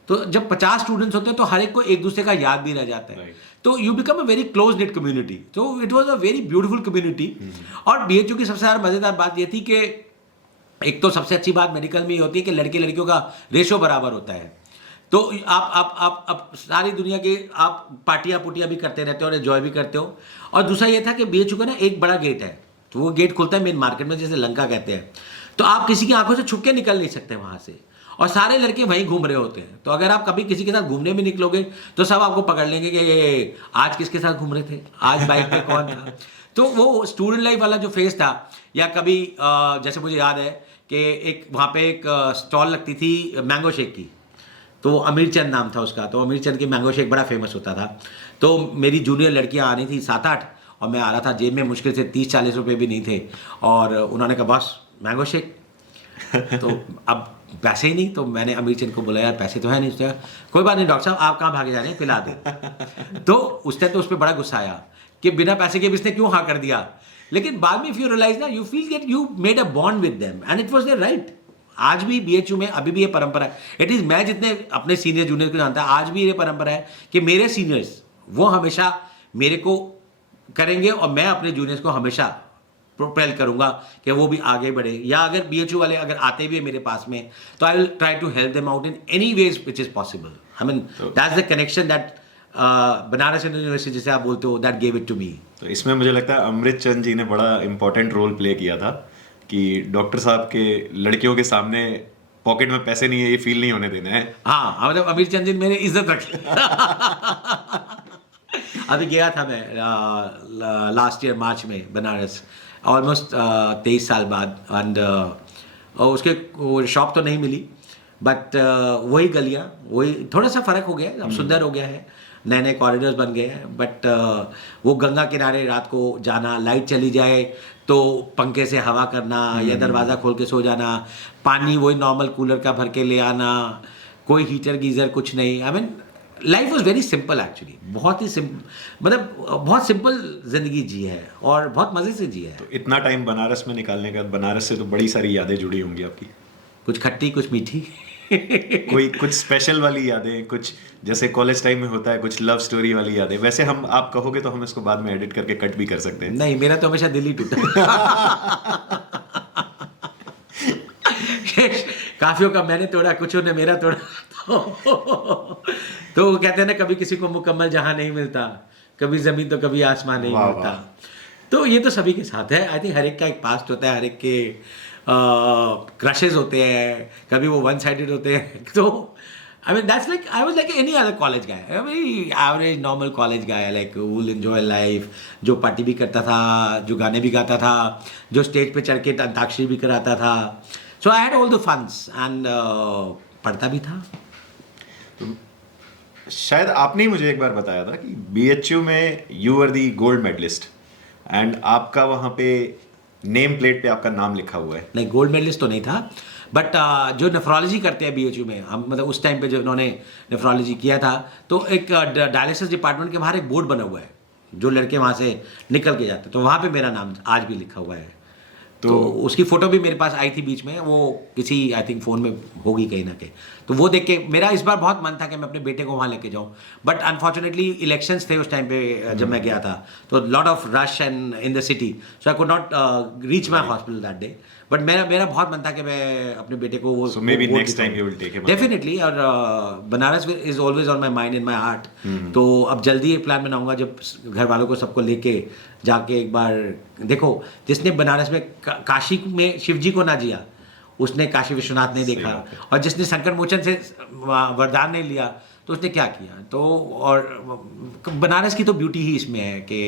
तो जब 50 स्टूडेंट्स होते हैं तो हर एक को एक दूसरे का याद भी रह जाता है। तो you become a very close knit community. तो it was a very beautiful community. और BHU की सबसे ज़्यादा मज़ेदार बात ये थी कि एक तो सबसे अच्छी बात मेडिकल में ये होती है कि लड़के लड़कियों का रेशो बराबर होता है। तो आप सारी दुनिया की आप पार्टियाँ पुटियाँ भी करते रहते हो और एंजॉय भी करते हो। और दूसरा ये था कि BHU का ना एक बड़ा गेट है, तो वो गेट खुलता है मेन मार्केट में, जैसे लंका कहते हैं। तो आप किसी की आंखों से छुप के निकल नहीं सकते वहाँ से, और सारे लड़के वहीं घूम रहे होते हैं। तो अगर आप कभी किसी के साथ घूमने भी निकलोगे तो सब आपको पकड़ लेंगे कि ये आज किसके साथ घूम रहे थे, आज बाइक पे कौन था। तो वो स्टूडेंट लाइफ वाला जो फेज था, या कभी जैसे मुझे याद है कि एक वहाँ पे एक स्टॉल लगती थी मैंगो शेक की, तो अमीर चंद नाम था उसका। तो अमीर चंद की मैंगो शेक बड़ा फेमस होता था। तो मेरी जूनियर लड़कियाँ आनी थी 7-8, और मैं आ रहा था, जेब में मुश्किल से 30-40 रुपये भी नहीं थे। और उन्होंने कहा बॉस मैंगो शेक, तो अब पैसे ही नहीं। तो मैंने अमीर चंद को बोला यार पैसे तो है नहीं। उसने कोई बात नहीं डॉक्टर साहब, आप कहाँ भागे जा रहे हैं, पिला दे। तो उसने तो उस पर बड़ा गुस्सा आया कि बिना पैसे के भी इसने क्यों हाँ कर दिया। लेकिन बाद में इफ यू रियलाइज ना, you feel that you made a bond with them and it was there right. आज भी BHU में अभी भी ये परंपरा है। इट इज़, मैं जितने अपने सीनियर जूनियर को जानता है, आज भी ये परंपरा है कि मेरे सीनियर्स वो हमेशा मेरे को करेंगे और मैं अपने जूनियर्स को हमेशा प्रोपेल करूंगा कि वो भी आगे बढ़े। या अगर BHU वाले अगर आते भी है मेरे पास में, तो I will try to help them out in any ways which is possible. I mean that's the connection that Banaras Hindu university जैसे आप बोलते हो, that gave it to me. तो इसमें मुझे लगता है अमृत चंद जी ने बड़ा इंपॉर्टेंट रोल प्ले किया था कि डॉक्टर साहब के लड़कियों के सामने पॉकेट में पैसे नहीं है ये फील नहीं होने देना है। हाँ, मतलब अमीर चंद जी ने मेरी इज्जत रखी। अभी गया था मैं लास्ट ईयर मार्च में बनारस, ऑलमोस्ट 23 साल बाद। एंड उसके वो शॉप तो नहीं मिली, बट वही गलियाँ, वही थोड़ा सा फ़र्क हो गया है, अब सुंदर हो गया है, नए नए कॉरिडोर्स बन गए हैं। बट वो गंगा किनारे रात को जाना, लाइट चली जाए तो पंखे से हवा करना या दरवाज़ा खोल के सो जाना, पानी वही नॉर्मल कूलर का भर के ले आना, कोई हीटर गीज़र कुछ नहीं। I mean life was very simple actually, बहुत ही मतलब बहुत सिंपल ज़िंदगी जी है और बहुत मज़े से जी है। तो इतना टाइम बनारस में निकालने का, बनारस से तो बड़ी सारी यादें जुड़ी होंगी आपकी, कुछ खट्टी कुछ मीठी। कोई कुछ स्पेशल वाली यादें, कुछ जैसे कॉलेज टाइम में होता है कुछ लव स्टोरी वाली यादें। वैसे हम आप कहोगे तो हम इसको बाद में एडिट करके कट भी कर सकते हैं। नहीं, मेरा तो हमेशा दिल ही टूटा। काफियों का मैंने तोड़ा, कुछों ने मेरा तोड़ा। तो वो कहते हैं ना, कभी किसी को मुकम्मल जहां नहीं मिलता, कभी जमीन तो कभी आसमान नहीं मिलता। तो ये तो सभी के साथ है। आई थिंक हर एक का एक पास्ट होता है, हर एक के क्रशेज होते हैं, कभी वो वन साइडेड होते हैं। तो आई mean that's like I was like any other college guy, very average normal college guy, like will enjoy life, जो पार्टी भी करता था, जो गाने भी गाता था, जो स्टेज पे चढ़ के अंताक्षरी भी कराता था। So I had all the funs and पढ़ता भी था। शायद आपने ही मुझे एक बार बताया था कि BHU में you are the gold medalist and आपका वहाँ पे नेम प्लेट पे आपका नाम लिखा हुआ है। नहीं, गोल्ड मेडलिस्ट तो नहीं था, बट जो नेफ्रोलॉजी करते हैं BHU में, हम मतलब उस टाइम पे जो उन्होंने नेफ्रोलॉजी किया था, तो एक डायलिसिस डिपार्टमेंट के बाहर एक बोर्ड बना हुआ है, जो लड़के वहाँ से निकल के जाते, तो वहाँ पे मेरा नाम आज भी लिखा हुआ है। तो उसकी फ़ोटो भी मेरे पास आई थी बीच में, वो किसी आई थिंक फ़ोन में होगी कहीं ना कहीं। तो वो देख के मेरा इस बार बहुत मन था कि मैं अपने बेटे को वहाँ लेके जाऊँ, बट अनफॉर्चुनेटली इलेक्शंस थे उस टाइम पे जब मैं गया था, तो lot of rush and in the city, so I could not reach my hospital that day. But मेरा मेरा बहुत मन था कि मैं अपने बेटे को वो So maybe वो next दिखाऊं। time you will take him. Definitely. और Banaras is always on my mind in my heart. तो अब जल्दी एक प्लान बनाऊंगा जब घर वालों को सबको लेके जाके एक बार देखो, जिसने बनारस में काशी में शिव जी को ना जिया उसने काशी विश्वनाथ नहीं सही देखा, बात है। और जिसने संकट मोचन से वरदान नहीं लिया तो उसने क्या किया। तो और बनारस की तो ब्यूटी ही इसमें है कि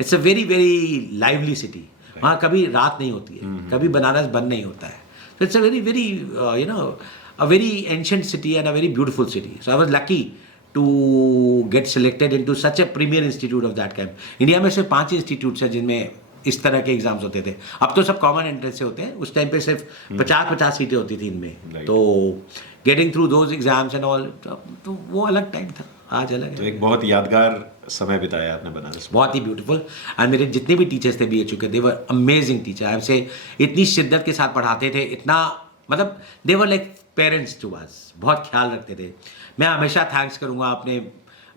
it's a very very lively city. वहाँ कभी रात नहीं होती है, कभी बनारस बंद नहीं होता है। So it's a very, very, a very ancient city and a very beautiful city. So I was lucky to get selected into such a premier institute of that kind. India में सिर्फ 5 इंस्टीट्यूट्स हैं जिनमें इस तरह के एग्जाम्स होते थे। अब तो सब कॉमन एंट्रेंस से होते हैं, उस टाइम पे सिर्फ 50-50 सीटें होती थी इनमें। Right. तो getting through those exams and all, तो वो अलग टाइम था, आज अलग तो है। एक बहुत यादगार समय बिताया आपने बनारस में। बहुत ही ब्यूटीफुल। एंड मेरे जितने भी टीचर्स थे BHU के, दे वर अमेजिंग टीचर। आई से इतनी शिद्दत के साथ पढ़ाते थे, इतना मतलब they were like parents to us, बहुत ख्याल रखते थे। मैं हमेशा थैंक्स करूँगा अपने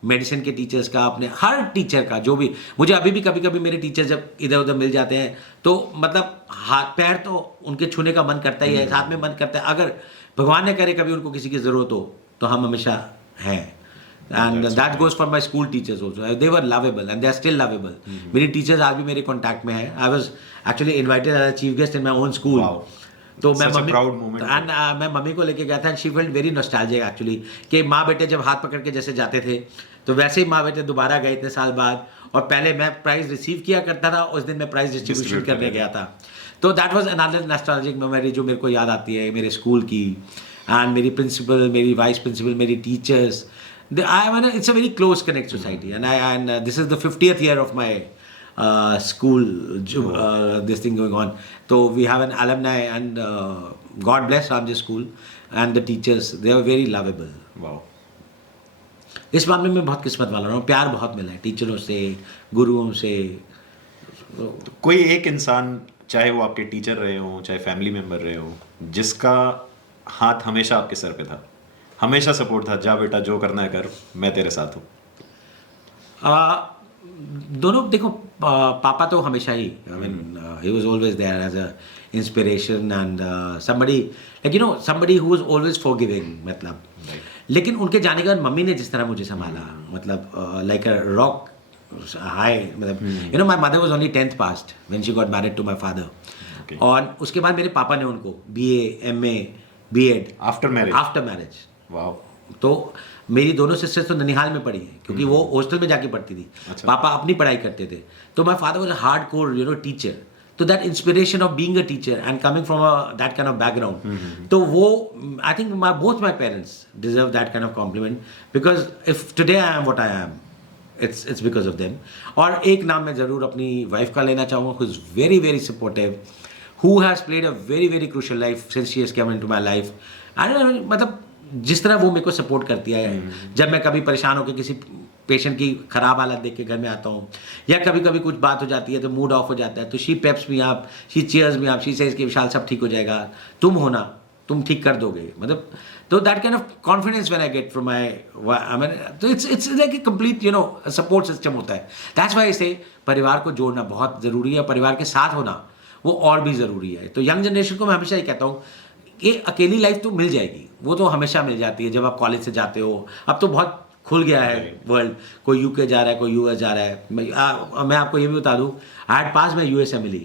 मेडिसिन के टीचर्स का, अपने हर टीचर का। जो भी मुझे अभी भी कभी कभी मेरे टीचर जब इधर उधर मिल जाते हैं तो मतलब हाथ पैर तो उनके छूने का मन करता ही है, साथ में मन करता है। अगर भगवान ने करे कभी उनको किसी की ज़रूरत हो तो हम हमेशा हैं। And that goes for my school teachers also. They were lovable and they are still lovable. मेरी teachers आज भी मेरे contact में हैं. I was actually invited as a chief guest in my own school. Wow. तो मैं Such a mummy proud moment. and मैं मम्मी को लेके गया था and she felt very nostalgic actually कि माँ बेटे जब हाथ पकड़ के जैसे जाते थे तो वैसे ही माँ बेटे दोबारा गए इतने साल बाद। और पहले मैं प्राइज रिसीव किया करता था, उस दिन मैं प्राइज डिस्ट्रीब्यूशन Distribute करने करने गया था। तो that was another nostalgic memory जो मेरे को याद आती है मेरे स्कूल की। एंड मेरी प्रिंसिपल, मेरी वाइस प्रिंसिपल, मेरी teachers, it's a very close connect society, and this is the 50th year of my school this thing going on. So we have an alumni and God bless Ramji School and the teachers, they are very lovable. Wow. इस मामले में बहुत किस्मत वाला हूँ, प्यार बहुत मिला है टीचरों से, गुरुओं से। तो कोई एक इंसान, चाहे वो आपके टीचर रहे हो, चाहे फैमिली मेंबर रहे हो, जिसका हाथ हमेशा आपके सर पे था, हमेशा सपोर्ट था, जा बेटा जो करना है कर, मैं तेरे साथ हूँ। दोनों देखो, पापा तो हमेशा ही, I mean he was always there as a inspiration and somebody like somebody who was always forgiving मतलब। लेकिन उनके जाने के बाद मम्मी ने जिस तरह मुझे संभाला, मतलब लाइक अ रॉक हाई, मतलब my mother was only 10th passed when she got married to my father. Okay. और उसके बाद मेरे पापा ने उनको BA, MA, B.Ed after marriage. After marriage. Wow. तो मेरी दोनों सिस्टर्स तो ननिहाल में पढ़ी हैं क्योंकि वो हॉस्टल में जाके पढ़ती थी। अच्छा। पापा अपनी पढ़ाई करते थे। तो my father was a hardcore teacher. तो that inspiration of being a teacher and coming from that kind of background, तो वो I think both my parents deserve that kind of compliment, because if today I am what I am, it's because of them. और एक नाम मैं ज़रूर अपनी वाइफ का लेना चाहूँगा, who is very very supportive, who has played a very very crucial life since she has come into my life. मतलब जिस तरह वो मेरे को सपोर्ट करती है, जब मैं कभी परेशान होकर किसी पेशेंट की ख़राब हालत देख के घर में आता हूँ, या कभी कभी कुछ बात हो जाती है तो मूड ऑफ हो जाता है, तो she Pep's me up, she cheers me up, she says कि विशाल सब ठीक हो जाएगा, तुम हो ना, तुम ठीक कर दोगे। मतलब तो that kind of confidence when I get from my, I mean तो it's like a complete support system होता है। दैट्स व्हाई से परिवार को जोड़ना बहुत ज़रूरी है, परिवार के साथ होना वो और भी ज़रूरी है। तो यंग जनरेशन को मैं हमेशा ही कहता हूँ कि अकेली लाइफ तो मिल जाएगी, वो तो हमेशा मिल जाती है जब आप कॉलेज से जाते हो। अब तो बहुत खुल गया है वर्ल्ड, कोई UK जा रहा है, कोई US जा रहा है। मैं आपको ये भी बता दूँ, I had pass my US MLE,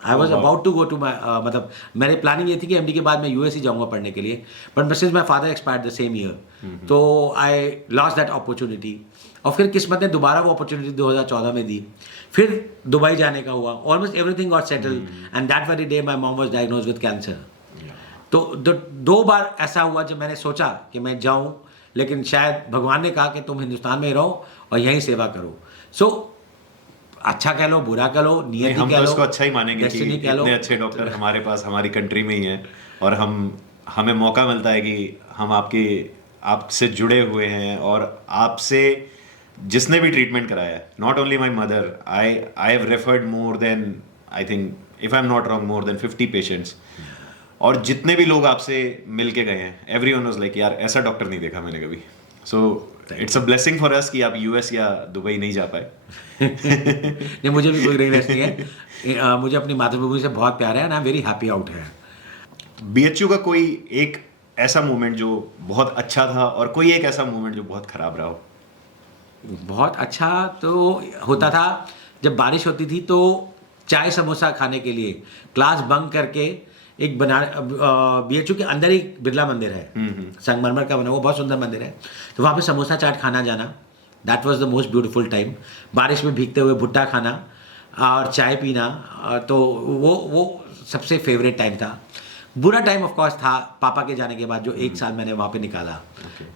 I was about to go to my, मतलब मेरी प्लानिंग ये थी कि MD के बाद मैं US ही जाऊँगा पढ़ने के लिए, but since my father expired the same year, तो आई लॉस्ट दैट अपॉर्चुनिटी। और फिर किस्मत ने दोबारा वो अपॉर्चुनिटी 2014 में दी, फिर दुबई जाने का हुआ, almost everything got settled and that very day my mom was diagnose with cancer. तो 2 बार ऐसा हुआ जब मैंने सोचा कि मैं जाऊं, लेकिन शायद भगवान ने कहा कि तुम हिंदुस्तान में रहो और यहीं सेवा करो। सो अच्छा कह लो, बुरा कह लो, नियति हम कह तो लो, इसको अच्छा ही मानेंगे कि destiny कह लो। इतने अच्छे डॉक्टर हमारे पास हमारी कंट्री में ही हैं, और हमें मौका मिलता है कि हम आपसे जुड़े हुए हैं, और आपसे जिसने भी ट्रीटमेंट कराया है, not only my mother, I have referred more than, I think if I am not wrong, more than 50 patients. और जितने भी लोग आपसे मिल के गए हैं, एवरीवन वाज लाइक यार ऐसा डॉक्टर नहीं देखा मैंने कभी। सो it's a blessing for us कि आप यूएस या दुबई नहीं जा पाए. नहीं, मुझे भी कोई रिग्रेट नहीं है. मुझे अपनी मातृभूमि से बहुत प्यार है and I am very happy out है. बीएचयू का कोई एक ऐसा मोमेंट जो बहुत अच्छा था और कोई एक ऐसा मोमेंट जो बहुत खराब रहा हो. बहुत अच्छा तो होता था जब बारिश होती थी तो चाय समोसा खाने के लिए क्लास बंक करके एक बीएचयू के अंदर ही बिरला मंदिर है, संगमरमर का बना, वो बहुत सुंदर मंदिर है. तो वहाँ पे समोसा चाट खाना जाना, that was the most beautiful time. बारिश में भीगते हुए भुट्टा खाना और चाय पीना, तो वो सबसे फेवरेट टाइम था. बुरा टाइम ऑफ कोर्स था पापा के जाने के बाद, जो एक साल मैंने वहाँ पे निकाला.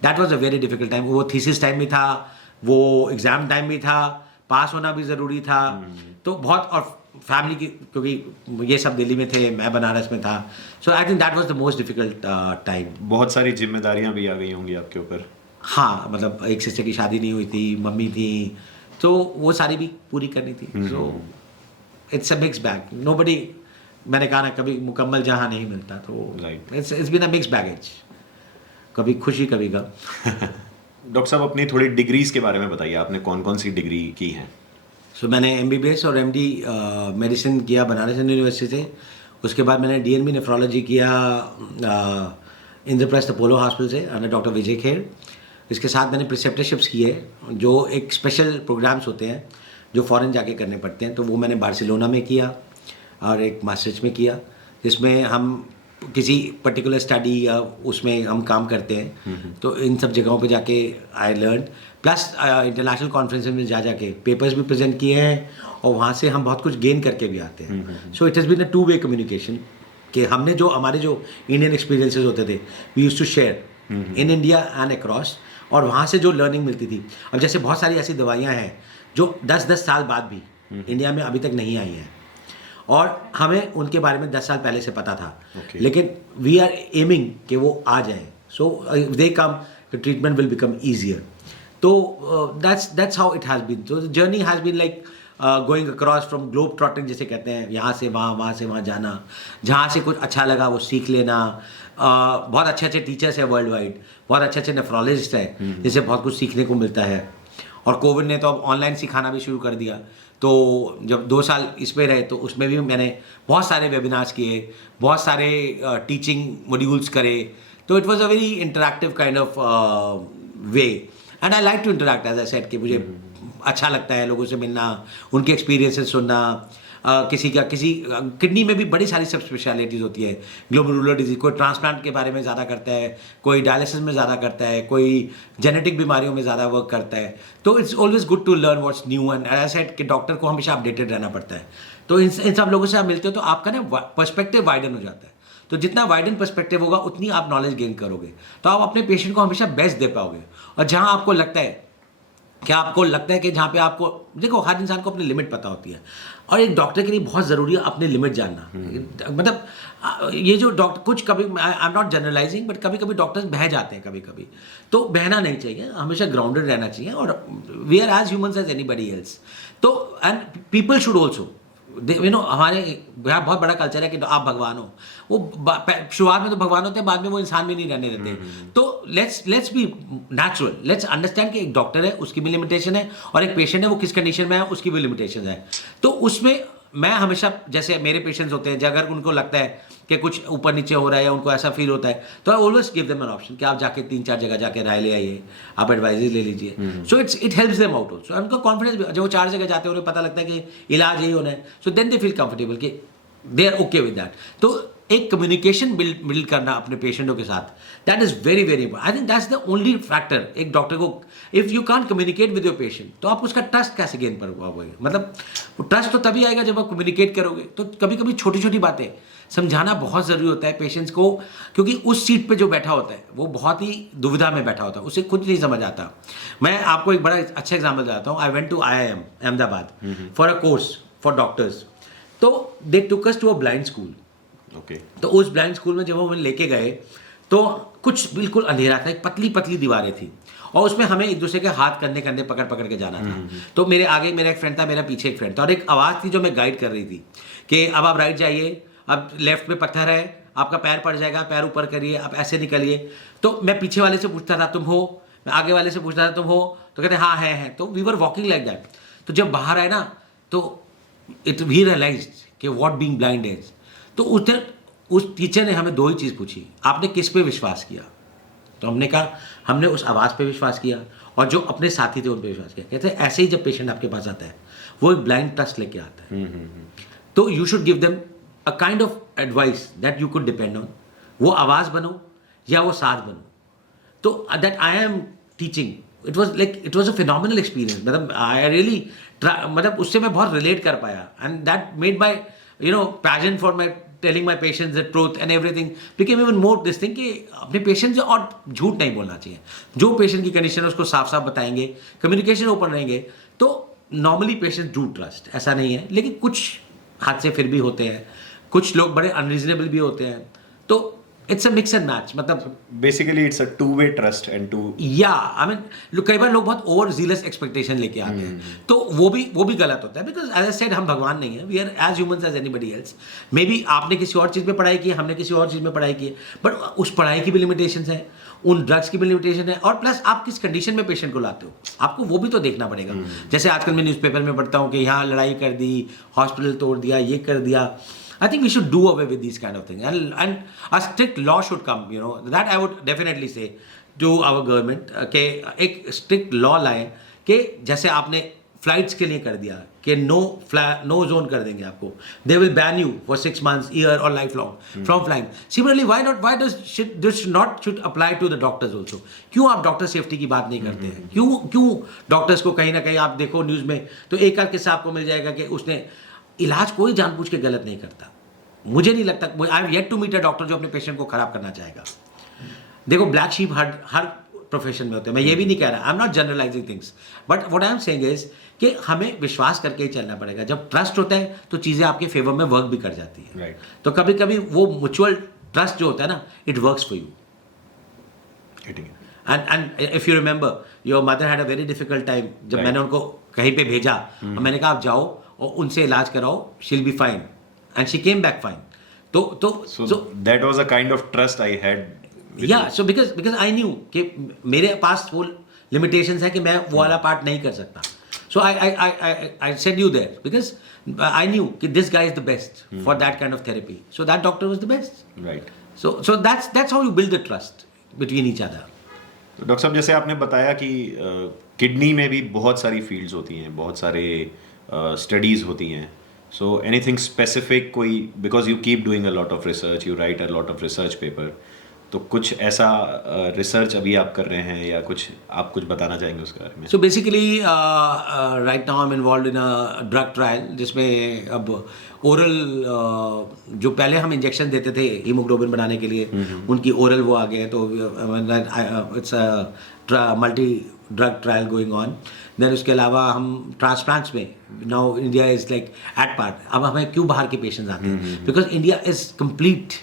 That was a very difficult time. वो थीसिस टाइम भी था, वो एग्ज़ाम टाइम भी था, पास होना भी ज़रूरी था. तो बहुत, और फैमिली की, क्योंकि ये सब दिल्ली में थे, मैं बनारस में था. So I think that was the most difficult time. बहुत सारी जिम्मेदारियां भी आ गई होंगी आपके ऊपर. हाँ, मतलब एक सिस्टर की शादी नहीं हुई थी, मम्मी थी, तो वो सारी भी पूरी करनी थी. So it's a mix bag. Nobody, मैंने कहा ना, कभी मुकम्मल जहाँ नहीं मिलता, तो it's been a mix baggage. कभी खुशी कभी गम. डॉक्टर साहब, अपनी थोड़ी डिग्रीज के बारे में बताइए, आपने कौन कौन सी डिग्री की हैं. सो मैंने MBBS और MD मेडिसिन किया बनारस हिंदू यूनिवर्सिटी से. उसके बाद मैंने DNB नेफ्रोलॉजी किया इंद्रप्रस्थ अपोलो हॉस्पिटल से अंडर डॉक्टर विजय खेर. इसके साथ मैंने प्रिसेप्टरशिप्स किए, जो एक स्पेशल प्रोग्राम्स होते हैं जो फॉरेन जाके करने पड़ते हैं. तो वो मैंने बार्सिलोना में किया और एक मास्टर्स में किया, जिसमें हम किसी पर्टिकुलर स्टडी या उसमें हम काम करते हैं. तो इन सब जगहों पे जाके I learn, plus international conferences में जाके पेपर्स भी प्रेजेंट किए हैं, और वहाँ से हम बहुत कुछ गेन करके भी आते हैं. So it has been a two way communication, कि हमने जो हमारे जो इंडियन एक्सपीरियंसेस होते थे, we used to share in India and across, और वहाँ से जो लर्निंग मिलती थी. अब जैसे बहुत सारी ऐसी दवाइयाँ हैं जो 10-10 साल बाद भी इंडिया में अभी तक नहीं आई हैं, और हमें उनके बारे में 10 साल पहले से पता था. लेकिन वी आर एमिंग कि वो आ जाएं. So they come, the treatment will become easier. तो that's how it has been. तो journey has been like going across from globe trotting, जिसे कहते हैं, यहाँ से वहाँ, वहाँ से वहाँ जाना. जहाँ से कुछ अच्छा लगा वो सीख लेना. बहुत अच्छे अच्छे टीचर्स हैं वर्ल्ड वाइड, बहुत अच्छे अच्छे नेफ्रोलॉजिस्ट हैं, जिससे बहुत कुछ सीखने को मिलता है. और कोविड ने तो अब ऑनलाइन सिखाना भी शुरू कर दिया. तो जब 2 साल इस पे रहे, तो उसमें भी मैंने बहुत सारे वेबिनार्स किए, बहुत सारे टीचिंग मॉड्यूल्स करे. तो it was a very interactive kind of way, and I like to interact, as I said, कि मुझे अच्छा लगता है लोगों से मिलना, उनके एक्सपीरियंसेस सुनना. किसी किडनी में भी बड़ी सारी सब स्पेशलिटीज़ होती है. ग्लोमेरुलर डिजीज, कोई ट्रांसप्लांट के बारे में ज़्यादा करता है, कोई डायलिसिस में ज़्यादा करता है, कोई जेनेटिक बीमारियों में ज़्यादा वर्क करता है. तो it's always good to learn what's new, and as I said कि डॉक्टर को हमेशा अपडेटेड रहना पड़ता है. तो इन सब लोगों से आप मिलते हो तो आपका ना पर्सपेक्टिव वाइडन हो जाता है. तो जितना वाइडन पर्सपेक्टिव होगा उतनी आप नॉलेज गेन करोगे, तो आप अपने पेशेंट को हमेशा बेस्ट दे पाओगे. और जहाँ आपको लगता है कि जहाँ पे आपको, देखो, हर इंसान को अपनी लिमिट पता होती है, और एक डॉक्टर के लिए बहुत ज़रूरी है अपनी लिमिट जानना. मतलब ये जो डॉक्टर, कुछ कभी, I am not generalizing, but कभी कभी डॉक्टर्स बह जाते हैं कभी कभी. तो बहना नहीं चाहिए, हमेशा ग्राउंडेड रहना चाहिए, और we are as humans as anybody else. तो एंड पीपल शुड ऑल्सो, हमारे यहाँ बहुत बड़ा कल्चर है कि आप भगवान हो. वो शुरुआत में तो भगवान होते हैं, बाद में वो इंसान भी नहीं रहने देते. तो let's be natural, let's understand कि एक डॉक्टर है, उसकी भी लिमिटेशन है, और एक पेशेंट है, वो किस कंडीशन में है, उसकी भी लिमिटेशन है. तो उसमें मैं हमेशा, जैसे मेरे पेशेंट्स होते हैं, अगर उनको लगता है कि कुछ ऊपर नीचे हो रहा है या उनको ऐसा फील होता है, तो I always give them an option कि आप जाके 3-4 जगह जाके राय ले आइए, आप एडवाइजेज ले लीजिए. So it helps them out also. उनका कॉन्फिडेंस भी, जब वो 4 जगह जाते हैं, उन्हें पता लगता है कि इलाज यही होना है, so then they feel comfortable कि they are okay with that. तो एक कम्युनिकेशन बिल्ड करना अपने पेशेंटों के साथ, that is very very important. I think that's the only factor. एक डॉक्टर को, if you can't communicate with your patient, तो आप उसका ट्रस्ट कैसे गेन कर पाओगे? मतलब ट्रस्ट तो तभी आएगा जब आप कम्युनिकेट करोगे. तो कभी कभी छोटी छोटी बातें समझाना बहुत ज़रूरी होता है पेशेंट्स को, क्योंकि उस सीट पे जो बैठा होता है वो बहुत ही दुविधा में बैठा होता है, उसे खुद नहीं समझ आता. मैं आपको एक बड़ा अच्छा एग्जाम्पल बताता हूँ. I went to IIM Ahmedabad for a course for doctors. तो they took us to a blind school. तो उस ब्लाइंड स्कूल में जब वो हमें लेके गए, तो कुछ बिल्कुल अंधेरा था, एक पतली पतली दीवारें थी, और उसमें हमें एक दूसरे के हाथ कंधे कंधे पकड़ पकड़ के जाना था. तो मेरे आगे मेरा एक फ्रेंड था, मेरा पीछे एक फ्रेंड था, और एक आवाज़ थी जो मैं गाइड कर रही थी कि अब आप राइट जाइए, अब लेफ्ट में पत्थर है, आपका पैर पड़ जाएगा, पैर ऊपर करिए, आप ऐसे निकलिए. तो मैं पीछे वाले से पूछता था, तुम हो? मैं आगे वाले से पूछता था तुम हो, तो कहते हाँ है, तो we were walking like that. तो जब बाहर आए ना तो इट वी रियलाइज कि व्हाट बीइंग ब्लाइंड इज। तो उस टीचर ने हमें दो ही चीज़ पूछी, आपने किस पे विश्वास किया? तो हमने कहा हमने उस आवाज़ पे विश्वास किया और जो अपने साथी थे उन पे विश्वास किया। कहते हैं ऐसे ही जब पेशेंट आपके पास आता है वो एक ब्लाइंड ट्रस्ट लेके आता है, तो you should give them a kind of advice that you could depend on. वो आवाज़ बनो या वो साथ बनो। तो that I am teaching, it was a phenomenal experience. मतलब आई रियली मतलब उससे मैं बहुत रिलेट कर पाया and that made my passion for my telling my patients the truth and everything became even more this thing कि अपने पेशेंट से और झूठ नहीं बोलना चाहिए। जो पेशेंट की कंडीशन है उसको साफ साफ बताएंगे, कम्युनिकेशन ओपन रहेंगे, तो नॉर्मली पेशेंट डू ट्रस्ट, ऐसा नहीं है। लेकिन कुछ हादसे फिर भी होते हैं, कुछ लोग बड़े अनरीजनेबल भी होते हैं, तो it's a mix and match. मतलब basically it's a two way trust and two या आई मीन कई बार लोग बहुत ओवर जीलस एक्सपेक्टेशन लेके आते हैं, तो वो भी गलत होता है। बिकॉज एज आई सेड हम भगवान नहीं है, we are as humans as anybody else. Maybe आपने किसी और चीज़ में पढ़ाई की है, हमने किसी और चीज़ में पढ़ाई की है, बट उस पढ़ाई की भी लिमिटेशंस हैं, उन ड्रग्स की भी लिमिटेशन है, और प्लस आप किस कंडीशन में पेशेंट को लाते हो आपको वो भी तो देखना पड़ेगा। जैसे आजकल मैं न्यूज़पेपर में पढ़ता हूँ कि यहाँ लड़ाई कर दी, हॉस्पिटल तोड़ दिया, ये कर दिया। I think we should do away with these kind of things, and a strict law should come. That I would definitely say to our government कि एक strict law लाए कि जैसे आपने फ्लाइट्स के लिए कर दिया कि नो जोन कर देंगे आपको, they will ban you for 6 months, year or lifelong from flying. Similarly, why does this not should apply to the doctors also? क्यों आप डॉक्टर सेफ्टी की बात नहीं करते हैं? क्यों डॉक्टर्स को कहीं ना कहीं आप देखो न्यूज़ में तो एक आध किस्सा आपको मिल जाएगा कि उसने इलाज कोई जानबूझ के गलत नहीं करता। मुझे नहीं लगता, I am yet to meet a doctor जो अपने पेशेंट को खराब करना चाहेगा। देखो ब्लैक शीप हर प्रोफेशन में होते हैं, मैं ये भी नहीं कह रहा, I am not generalizing things, but what I am saying is कि हमें विश्वास करके ही चलना पड़ेगा। जब ट्रस्ट होता है तो चीज़ें आपके फेवर में वर्क भी कर जाती है। Right. तो कभी कभी वो म्यूचुअल ट्रस्ट जो होता है ना, it works for you. And if you remember your mother had a very difficult time जब Right. मैंने उनको कहीं पे भेजा और मैंने कहा आप जाओ और उनसे इलाज कराओ, she will be fine, and she came back fine. So that was a kind of trust I had with या you. So because I knew कि मेरे पास वो लिमिटेशंस है कि मैं वो वाला पार्ट नहीं कर सकता। So I said you there because I knew कि this guy is the best for that kind of therapy, so that doctor was the best. Right. So that's how you build the trust between each other. तो डॉक्टर साहब जैसे आपने बताया कि किडनी में भी बहुत सारी फील्ड्स होती हैं, बहुत सारे स्टडीज़ होती हैं। सो एनीथिंग स्पेसिफिक कोई, because you keep doing a lot of research, you right a lot of research paper, तो कुछ ऐसा रिसर्च अभी आप कर रहे हैं या कुछ आप कुछ बताना चाहेंगे उसके बारे में? So basically, right now I'm involved in a drug trial जिसमें अब ओरल जो पहले हम इंजेक्शन देते थे हीमोग्लोबिन बनाने के लिए, उनकी ओरल वो आ गए, तो it's multi drug trial going on. Then उसके अलावा हम ट्रांसप्लांट्स में now India is like at part. अब हमें क्यों बाहर के पेशेंट्स आते हैं? Because India is complete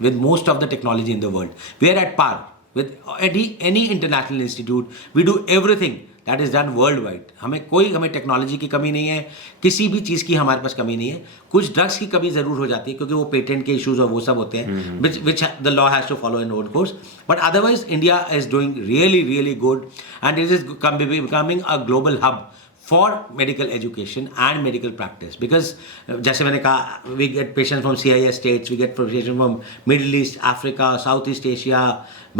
with most of the technology in the world. We are at par with any international institute. We do everything that is done worldwide. हमें टेक्नोलॉजी की कमी नहीं है, किसी भी चीज़ की हमारे पास कमी नहीं है। कुछ ड्रग्स की कमी ज़रूर हो जाती है क्योंकि वो पेटेंट के इश्यूज और वो सब होते हैं which the law has to follow in own course. But otherwise India is doing really good and it is becoming a global hub for medical education and medical practice, because जैसे मैंने कहा we get patients from CIS states, we get patients from Middle East, Africa, Southeast Asia,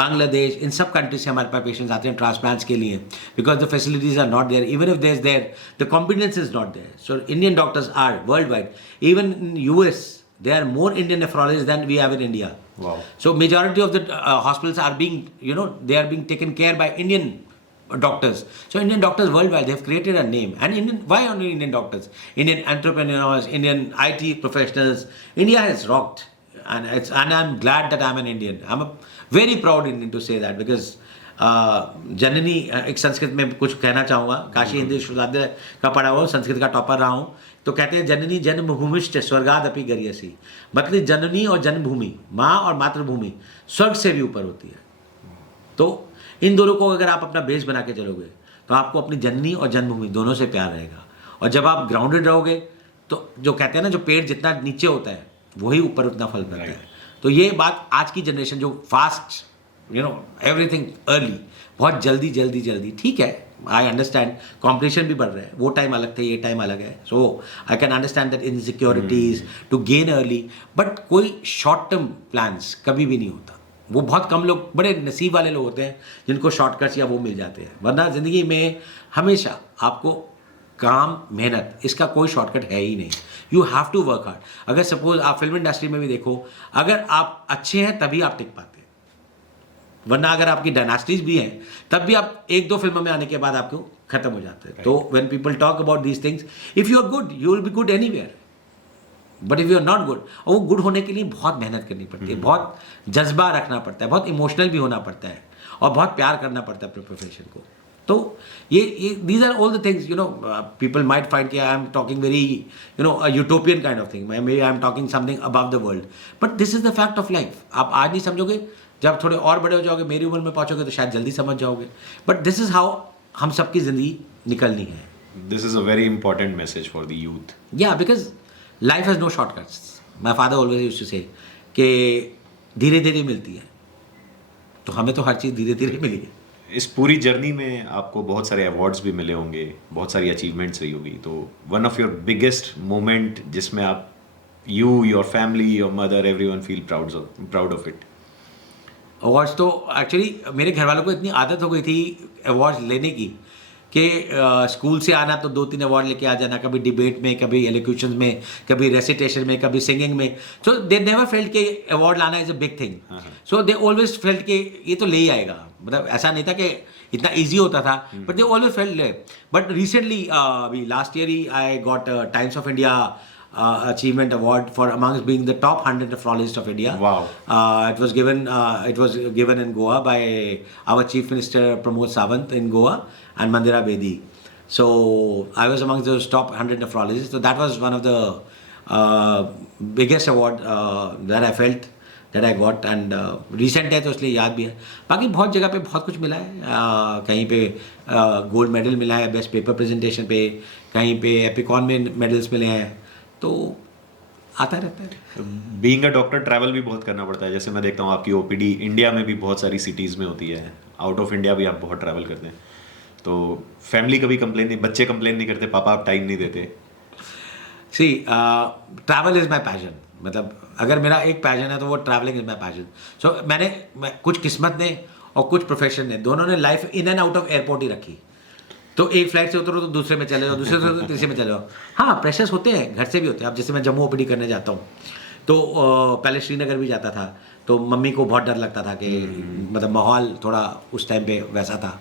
Bangladesh, इन सब कंट्री से हमारे पास पेशेंट्स आते हैं ट्रांसप्लांट्स के लिए, because the facilities are not there. Even if there, the competence is not there. So Indian doctors are worldwide. Even in US, there are more Indian nephrologists than we have in India. Wow. So majority of the hospitals are being, they are being taken care by Indian doctors. So Indian doctors worldwide, they have created a name. And why only Indian doctors? Indian entrepreneurs, Indian IT professionals. India has rocked, and I'm glad that I'm an Indian. I'm a very proud Indian to say that, because जननी, एक संस्कृत में कुछ कहना चाहूँगा, काशी हिंदी विश्वविद्यालय का पढ़ा हुआ, संस्कृत का टॉपर रहा हूँ, तो कहते हैं जननी जन्मभूमिश्च स्वर्गादपि गरियसी। मतलब जननी और जन्मभूमि, माँ और मातृभूमि स्वर्ग से भी ऊपर होती है। तो इन दोनों को अगर आप अपना बेस बना के चलोगे तो आपको अपनी जननी और जन्मभूमि दोनों से प्यार रहेगा। और जब आप ग्राउंडेड रहोगे तो जो कहते हैं ना, जो पेड़ जितना नीचे होता है वही ऊपर उतना फल करता है। तो ये बात आज की जनरेशन जो fast you know everything early, बहुत जल्दी जल्दी जल्दी, ठीक है, आई अंडरस्टैंड कॉम्पिटिशन भी बढ़ रहा है, वो टाइम अलग था, ये टाइम अलग है, so I can understand that insecurities to gain early, but कोई शॉर्ट टर्म प्लान्स कभी भी नहीं होता। वो बहुत कम लोग, बड़े नसीब वाले लोग होते हैं जिनको शॉर्टकट्स या वो मिल जाते हैं, वरना ज़िंदगी में हमेशा आपको काम, मेहनत, इसका कोई शॉर्टकट है ही नहीं। You have to work hard. अगर सपोज आप फिल्म इंडस्ट्री में भी देखो, अगर आप अच्छे हैं तभी आप टिक पाते हैं, वरना अगर आपकी डायनास्टीज भी हैं तब भी आप एक दो फिल्मों में आने के बाद आपको खत्म हो जाते हैं। तो when people talk about these things, if you are good you will be good anywhere, but if you are not good, और वो गुड होने के लिए बहुत मेहनत करनी पड़ती है, बहुत जज्बा रखना पड़ता है, बहुत इमोशनल भी होना पड़ता है, और बहुत प्यार करना पड़ता है अपने प्रोफेशन को। तो ये these are all the things, you know, people might find कि I am talking very, you know, a utopian kind of thing, may I am talking something above the world, but this is the fact of life. आप आज नहीं समझोगे, जब थोड़े और बड़े हो जाओगे, मेरी उम्र में पहुंचोगे तो शायद जल्दी समझ जाओगे, बट दिस इज हाउ हम सबकी जिंदगी निकलनी है। This is a very important message for the youth. Yeah, because life has no shortcuts. My father always used to say कि धीरे धीरे मिलती है, तो हमें तो हर चीज़ धीरे धीरे मिली है। इस पूरी जर्नी में आपको बहुत सारे अवार्ड्स भी मिले होंगे, बहुत सारी अचीवमेंट्स रही होगी, तो one of your biggest moment जिसमें आप, you, your family, your mother, everyone feel proud of it. Awards तो एक्चुअली मेरे घर वालों को इतनी आदत हो गई थी अवार्ड्स लेने की कि स्कूल से आना तो 2-3 अवार्ड लेके आ जाना, कभी डिबेट में, कभी एलोक्यूशन में, कभी रेसिटेशन में, कभी सिंगिंग में। सो दे नेवर फेल्ट कि अवार्ड लाना is a big thing, so they always felt कि ये तो ले ही आएगा, मतलब ऐसा नहीं था कि इतना ईजी होता था, but they always felt. But recently अभी लास्ट ईयर ही I got Times of India achievement award for amongst being the top 100 nephrologists of India. Wow. It was given in Goa by our Chief Minister Pramod Sawant in Goa and Mandira Bedi. So I was amongst those top 100 nephrologists. So that was one of the biggest award that I felt that I got, and recent है तो इसलिए याद भी है। बाकी बहुत जगह पे बहुत कुछ मिला है, कहीं पे गोल्ड मेडल मिला है बेस्ट पेपर प्रेजेंटेशन पे, कहीं पे एपिकॉन में मेडल्स मिले हैं, तो आता रहता है। बीइंग अ डॉक्टर ट्रैवल भी बहुत करना पड़ता है, जैसे मैं देखता हूँ आपकी ओपीडी इंडिया में भी बहुत सारी सिटीज़ में होती है, आउट ऑफ इंडिया भी आप बहुत ट्रैवल करते हैं, तो फैमिली कभी कंप्लेन नहीं, बच्चे कंप्लेन नहीं करते, पापा आप टाइम नहीं देते? सी ट्रैवल इज़ माई पैशन, मतलब अगर मेरा एक पैशन है तो वो ट्रैवलिंग इज़ माई पैशन। सो मैंने कुछ किस्मत ने और कुछ प्रोफेशन ने, दोनों ने life in and out of airport ही रखी। तो एक फ्लाइट से उतरो तो दूसरे में चले जाओ, दूसरे से उतरो तीसरे में चले जाओ। हाँ, प्रेशर्स होते हैं, घर से भी होते हैं। अब जैसे मैं जम्मू ओपीडी करने जाता हूँ तो पहले श्रीनगर भी जाता था, तो मम्मी को बहुत डर लगता था कि मतलब माहौल थोड़ा उस टाइम पे वैसा था,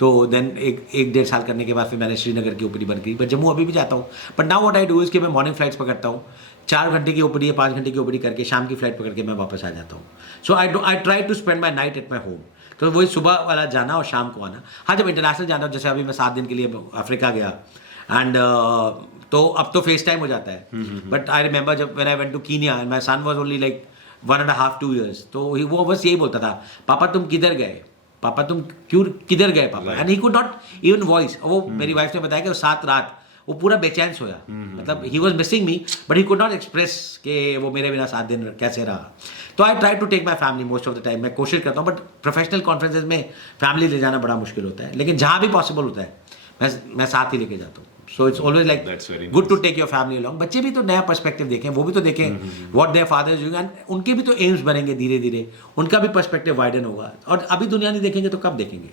तो देन एक 1.5 साल करने के बाद फिर मैंने श्रीनगर की ओपीडी बंद की। बट जम्मू अभी भी जाता हूँ, but now what I do is कि मैं मॉर्निंग फ्लाइट्स पकड़ता हूँ, 4 घंटे की ओपीडी या 5 घंटे की ओपीडी करके शाम की फ्लाइट पकड़ के मैं वापस आ जाता हूँ। So I try to spend my night at my home. तो वही सुबह वाला जाना और शाम को आना। हाँ, जब इंटरनेशनल जाना हो, जैसे अभी मैं 7 दिन के लिए अफ्रीका गया, एंड तो अब तो फेस टाइम हो जाता है, बट आई रिमेंबर जब when I went to Kenya and my son was only like 1.5-2 years, तो वो बस यही बोलता था, पापा तुम किधर गए, पापा तुम क्यों किधर गए पापा, and he could not even voice. वो मेरी वाइफ ने बताया कि वो 7 रात वो पूरा बेचैन सोया, मतलब he was missing me but he could not express कि वो मेरे बिना 7 दिन कैसे रहा। तो I try to take my family most of the time, मैं कोशिश करता हूँ, बट प्रोफेशनल कॉन्फ्रेंसेज में फैमिली ले जाना बड़ा मुश्किल होता है, लेकिन जहाँ भी पॉसिबल होता है मैं साथ ही लेके जाता हूँ। So it's always like good to take your family along. बच्चे भी तो नया पर्सपेक्टिव देखें, वो भी तो देखें what their father is doing, and उनके भी तो एम्स बनेंगे धीरे धीरे, उनका भी पर्सपेक्टिव वाइडन होगा, और अभी दुनिया नहीं देखेंगे तो कब देखेंगे।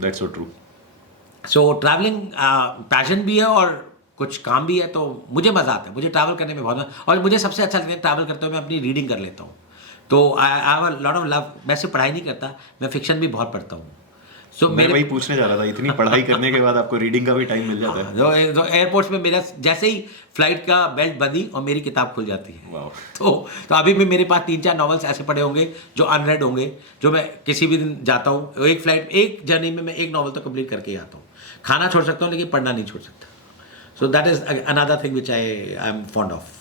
That's so true. So travelling passion भी है और कुछ काम भी है, तो मुझे मज़ा आता है, मुझे ट्रैवल करने में बहुत, और मुझे सबसे अच्छा लगता है ट्रैवल करते हुए मैं अपनी रीडिंग कर लेता हूँ, तो I have a lot of love. मैं सिर्फ पढ़ाई नहीं करता, मैं फिक्शन भी बहुत पढ़ता हूँ। सो मैं वही पूछने जा रहा था, इतनी पढ़ाई करने के बाद आपको रीडिंग का भी टाइम मिल जाता है? तो एयरपोर्ट्स में मेरा जैसे ही फ्लाइट का बेल्ट बंदी और मेरी किताब खुल जाती है। वाओ। तो अभी भी मेरे पास 3-4 नॉवेल्स ऐसे पड़े होंगे जो अनरेड होंगे, जो मैं किसी भी दिन जाता हूँ, एक जर्नी में मैं एक नॉवल तो कंप्लीट करके ही आता हूँ। खाना छोड़ सकता हूँ लेकिन पढ़ना नहीं छोड़ सकता। So that is another thing which I am fond of.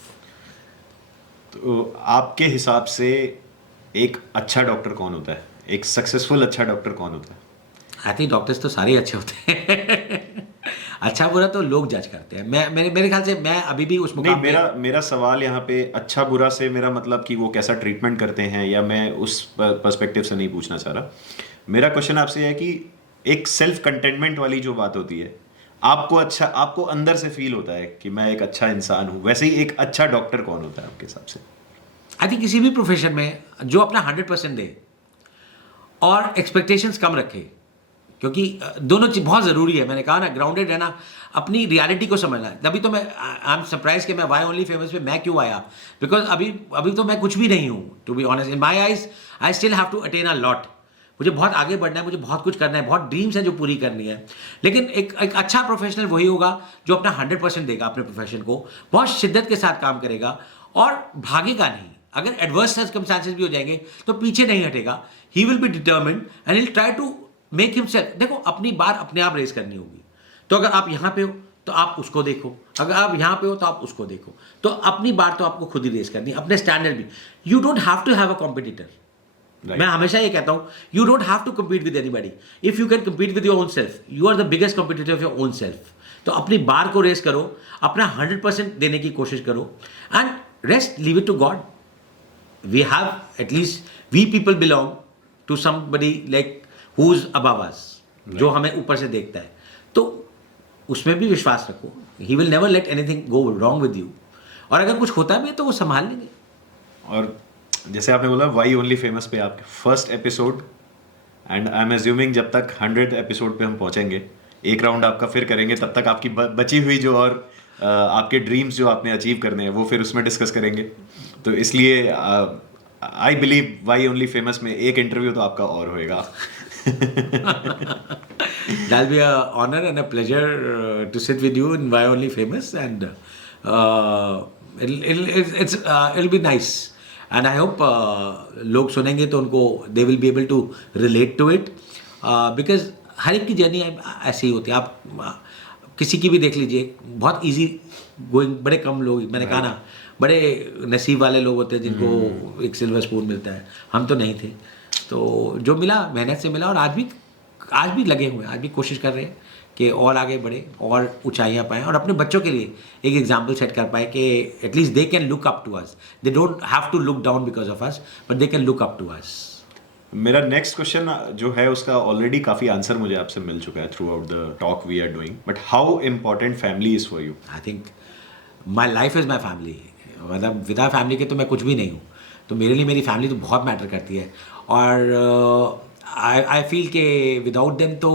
तो आपके हिसाब से एक अच्छा डॉक्टर कौन होता है, एक सक्सेसफुल अच्छा डॉक्टर कौन होता है? आई थिंक डॉक्टर्स तो सारे अच्छे होते हैं। अच्छा बुरा तो लोग जज करते हैं। मैं मेरे ख्याल से मैं अभी भी उस नहीं, मुकाम पे। मेरा सवाल यहाँ पे अच्छा बुरा से मेरा मतलब कि वो कैसा ट्रीटमेंट करते हैं, या मैं उस पर्सपेक्टिव से नहीं पूछना चाह रहा। मेरा क्वेश्चन आपसे है कि एक सेल्फ कंटेनमेंट वाली जो बात होती है, आपको अंदर से फील होता है कि मैं एक अच्छा इंसान हूँ, वैसे ही एक अच्छा डॉक्टर कौन होता है आपके हिसाब से? आई थिंक किसी भी प्रोफेशन में जो अपना 100% दे और एक्सपेक्टेशंस कम रखे, क्योंकि दोनों चीज बहुत ज़रूरी है। मैंने कहा ना, ग्राउंडेड रहना, अपनी रियलिटी को समझना। तभी तो मैं आई एम सरप्राइज कि मैं वाई ओनली फेमस पे मैं क्यों आया, बिकॉज अभी तो मैं कुछ भी नहीं हूँ। To be honest, in my eyes I still have to attain a lot. मुझे बहुत आगे बढ़ना है, मुझे बहुत कुछ करना है, बहुत ड्रीम्स हैं जो पूरी करनी है। लेकिन एक अच्छा प्रोफेशनल वही होगा जो अपना 100% देगा अपने प्रोफेशन को, बहुत शिद्दत के साथ काम करेगा और भागेगा नहीं। अगर एडवर्स सर्कमस्टांसेस भी हो जाएंगे तो पीछे नहीं हटेगा। He will be determined and he will try to make himself. देखो, अपनी बार अपने आप रेस करनी होगी। तो अगर आप यहाँ पे हो तो आप उसको देखो, अगर आप यहाँ पे हो तो आप उसको देखो। तो अपनी बार तो आपको खुद ही रेस करनी है, अपने स्टैंडर्ड भी। You don't have to have a competitor. मैं हमेशा ये कहता हूँ, you don't have to compete with anybody. If you can compete with your own self, you are the biggest competitor of your own self. तो अपनी बार को रेस करो, अपना 100% देने की कोशिश करो, and rest leave it to God. We have, at least we people belong to somebody like who's above us, जो हमें ऊपर से देखता है। तो उसमें भी विश्वास रखो। He will never let anything go wrong with you। और अगर कुछ होता भी है तो वो संभाल लेंगे। और जैसे आपने बोला वाई ओनली फेमस पे आपके first episode, and I am assuming जब तक 100th एपिसोड पे हम पहुंचेंगे, एक राउंड आपका फिर करेंगे, तब तक आपकी बची हुई जो और आपके ड्रीम्स जो आपने अचीव करने हैं वो फिर उसमें डिस्कस करेंगे। तो इसलिए I believe why only famous में एक इंटरव्यू तो आपका और होएगा। That'll be an honor and a pleasure to sit with you in Why Only Famous, and it'll be nice. And I hope लोग सुनेंगे तो उनको they will be able to relate to it, because हर एक की जर्नी ऐसी ही होती है। आप किसी की भी देख लीजिए, बहुत इजी गोइंग, बड़े कम लोग, मैंने कहा ना, बड़े नसीब वाले लोग होते हैं जिनको एक सिल्वर स्पून मिलता है। हम तो नहीं थे, तो जो मिला मेहनत से मिला, और आज भी लगे हुए हैं, आज भी कोशिश कर रहे हैं कि और आगे बढ़े और ऊंचाइयां पाएं, और अपने बच्चों के लिए एक एग्जाम्पल सेट कर पाए कि at least they can look up to us. They don't have to look down because of us, but they can look up to us. मेरा नेक्स्ट क्वेश्चन जो है उसका ऑलरेडी काफी आंसर मुझे आपसे मिल चुका है throughout the talk we are doing, but how important family is for you? I think my life is my family. मतलब विदा फैमिली के तो मैं कुछ भी नहीं हूँ। तो मेरे लिए मेरी फैमिली तो बहुत मैटर करती है, और आई फील के विदाउट देम तो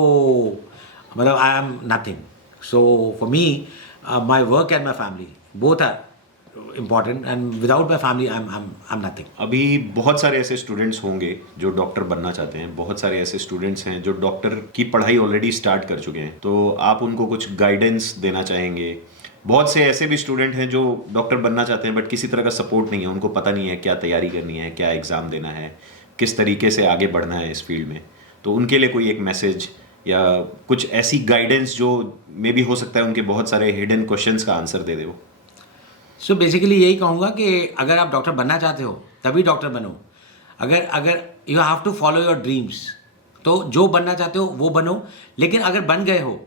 मतलब I am nothing. So for me my work and my family both are important, and without my family I'm nothing। अभी बहुत सारे ऐसे स्टूडेंट्स होंगे जो डॉक्टर बनना चाहते हैं, बहुत सारे ऐसे स्टूडेंट्स हैं जो डॉक्टर की पढ़ाई ऑलरेडी स्टार्ट कर चुके हैं, तो आप उनको कुछ गाइडेंस देना चाहेंगे? बहुत से ऐसे भी स्टूडेंट हैं जो डॉक्टर बनना चाहते हैं बट किसी तरह का सपोर्ट नहीं है, उनको पता नहीं है क्या तैयारी करनी है, क्या एग्ज़ाम देना है, किस तरीके से आगे बढ़ना है इस फील्ड में। तो उनके लिए कोई एक मैसेज या कुछ ऐसी गाइडेंस जो मे बी हो सकता है उनके बहुत सारे हिडन क्वेश्चंस का आंसर दे दे वो। सो बेसिकली यही कहूँगा कि अगर आप डॉक्टर बनना चाहते हो तभी डॉक्टर बनो। अगर you have to follow your dreams, तो जो बनना चाहते हो वो बनो। लेकिन अगर बन गए हो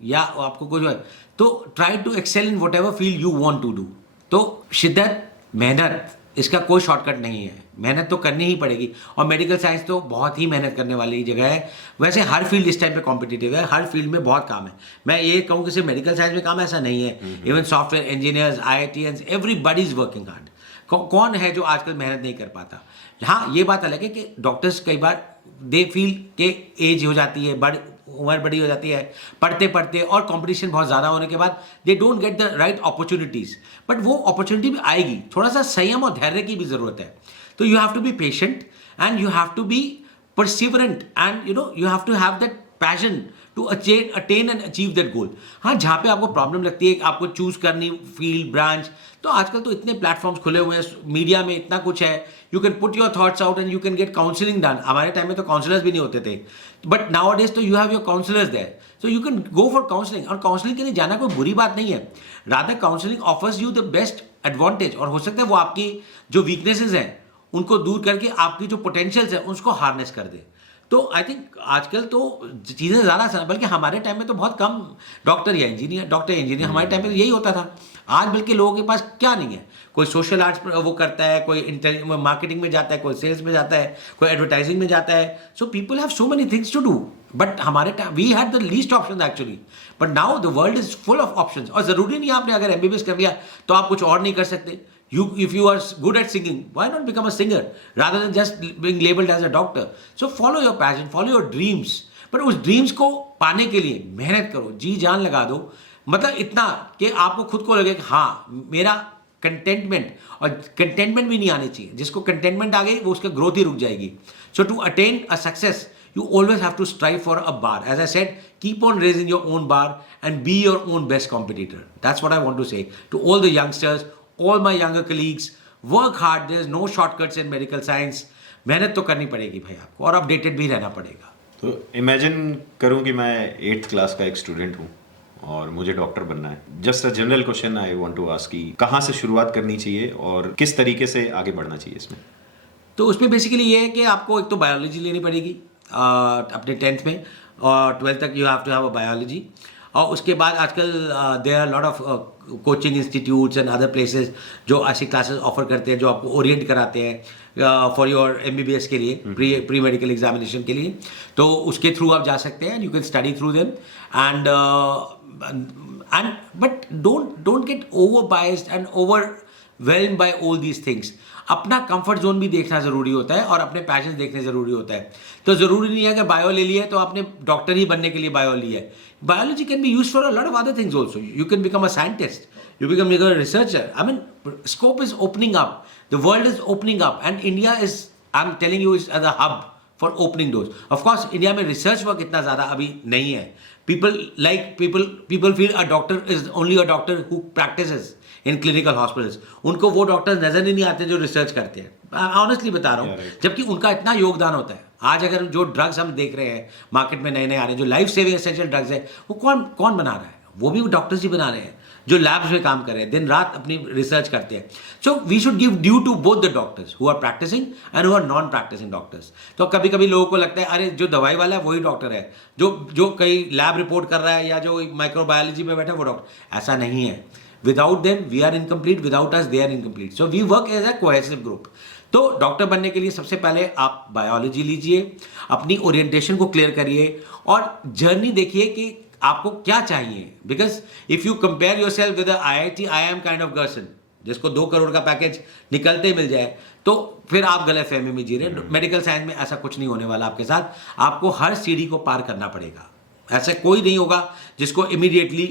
या आपको कुछ है तो try to excel in whatever field you want to do. तो शिद्दत, मेहनत, इसका कोई शॉर्टकट नहीं है। मेहनत तो करनी ही पड़ेगी, और मेडिकल साइंस तो बहुत ही मेहनत करने वाली जगह है। वैसे हर फील्ड इस टाइम पे कॉम्पिटिटिव है, हर फील्ड में बहुत काम है। मैं ये कहूँ कि सिर्फ मेडिकल साइंस में काम ऐसा नहीं है। Even software engineers, IITians, everybody is working hard. कौन है जो आजकल मेहनत नहीं कर पाता? हाँ, ये बात अलग है कि डॉक्टर्स कई बार दे फील के एज हो जाती है, उम्र बड़ी हो जाती है पढ़ते पढ़ते, और कंपटीशन बहुत ज़्यादा होने के बाद they don't get the right opportunities. But वो अपॉर्चुनिटी भी आएगी, थोड़ा सा संयम और धैर्य की भी ज़रूरत है। तो you have to be patient and you have to be perseverant, and you have to have that passion to attain and achieve that goal. हाँ, जहाँ पे आपको प्रॉब्लम लगती है आपको चूज करनी फील्ड, ब्रांच, तो आजकल तो इतने प्लेटफॉर्म्स खुले हुए हैं, मीडिया में इतना कुछ है, you can put your thoughts out and you can get counselling done. हमारे टाइम में तो काउंसलर्स भी नहीं होते थे, बट नाउ डेज तो you have your counsellors there, so you can go for counselling. और काउंसलिंग के लिए जाना कोई बुरी बात नहीं है, rather counselling offers you the best advantage, और हो सकता है वो आपकी जो वीकनेसेस हैं उनको दूर करके आपकी जो पोटेंशियल्स है उसको हार्नेस कर दे। तो आई थिंक आजकल तो चीज़ें ज़्यादा आसान, बल्कि हमारे टाइम में तो बहुत कम डॉक्टर या इंजीनियर हमारे टाइम में तो यही होता था। आज बल्कि लोगों के पास क्या नहीं है, कोई सोशल आर्ट्स वो करता है, कोई मार्केटिंग में जाता है, कोई सेल्स में जाता है, कोई एडवर्टाइजिंग में जाता है। So people have so many things to do, but हमारे time we had the least option actually, but now the world is full of options. और ज़रूरी नहीं आपने अगर MBBS कर लिया तो आप कुछ और नहीं कर सकते। If you are good at singing, why not become a singer rather than just being labeled as a doctor? So follow your passion, follow your dreams. पर उस ड्रीम्स को पाने के लिए मेहनत करो, जी जान लगा दो। मतलब इतना कि आपको खुद को लगे कि हाँ मेरा कंटेंटमेंट, और कंटेंटमेंट भी नहीं आनी चाहिए। जिसको कंटेंटमेंट आ गई वो उसका ग्रोथ ही रुक जाएगी। So to attain a success you always have to strive for a bar. As I said, keep on raising your own bar and be your own best competitor. That's what I want to say to all the youngsters, all my younger colleagues. Work hard. There's no shortcuts in medical science. मेहनत तो करनी पड़ेगी भाई आपको, और अपडेटेड भी रहना पड़ेगा। तो इमेजिन करूं कि मैं 8th क्लास का एक स्टूडेंट हूं और मुझे डॉक्टर बनना है। Just a general question I want to ask कि कहाँ से शुरुआत करनी चाहिए और किस तरीके से आगे बढ़ना चाहिए इसमें? तो उसमें बेसिकली ये है कि आपको एक तो बायोलॉजी लेनी पड़ेगी अपने 10th में, और 12th तक you have to have a biology. और उसके बाद आजकल there are lot of coaching institutes and other places जो ऐसी क्लासेस ऑफर करते हैं, जो आपको ओरिएंट कराते हैं फॉर योर MBBS के लिए, प्री मेडिकल एग्जामिनेशन के लिए। तो उसके थ्रू आप जा सकते हैं, you can study through them and but don't get over biased and overwhelmed bye all these things. अपना कंफर्ट जोन भी देखना ज़रूरी होता है और अपने पैशन देखने ज़रूरी होता है। तो ज़रूरी नहीं है कि बायो ले लिया है तो आपने डॉक्टर ही बनने के लिए बायो लिया है। Biology can be use for a lot of other things also. You can become a scientist, you become a researcher. I mean, scope is opening up. The world is opening up, and India is, I'm telling you, is as a hub for opening doors. Of course, India में research work इतना ज़्यादा अभी नहीं है. People feel a doctor is only a doctor who practices in clinical hospitals. उनको वो डॉक्टर्स नजर ही नहीं आते जो रिसर्च करते हैं। ऑनेस्टली बता रहा हूँ, जबकि उनका इतना योगदान होता है। आज अगर जो ड्रग्स हम देख रहे हैं मार्केट में नए नए आ रहे हैं, जो लाइफ सेविंग एसेंशियल ड्रग्स है, वो कौन बना रहा है? वो भी डॉक्टर्स ही बना रहे हैं, जो लैब्स में काम कर रहे हैं, दिन रात अपनी रिसर्च करते हैं। So we should give due to both the doctors who are practising and who are non practising doctors. तो कभी कभी लोगों को लगता है अरे जो दवाई वाला है वही डॉक्टर है, जो कहीं लैब रिपोर्ट कर रहा है या जो माइक्रोबायोलॉजी में बैठा है वो डॉक्टर। ऐसा नहीं है। Without them we are incomplete, without us they are incomplete. So we work as a cohesive group. तो डॉक्टर बनने के लिए सबसे पहले आप बायोलॉजी लीजिए, अपनी ओरिएंटेशन को क्लियर करिए और जर्नी देखिए कि आपको क्या चाहिए। Because if you compare your self with IIT IIM kind of person जिसको 2 करोड़ का पैकेज निकलते ही मिल जाए, तो फिर आप गलत फहमी में जी रहे हैं। मेडिकल साइंस में ऐसा कुछ नहीं होने वाला आपके साथ। आपको हर सीढ़ी को पार करना पड़ेगा। ऐसा कोई नहीं होगा जिसको इमीडिएटली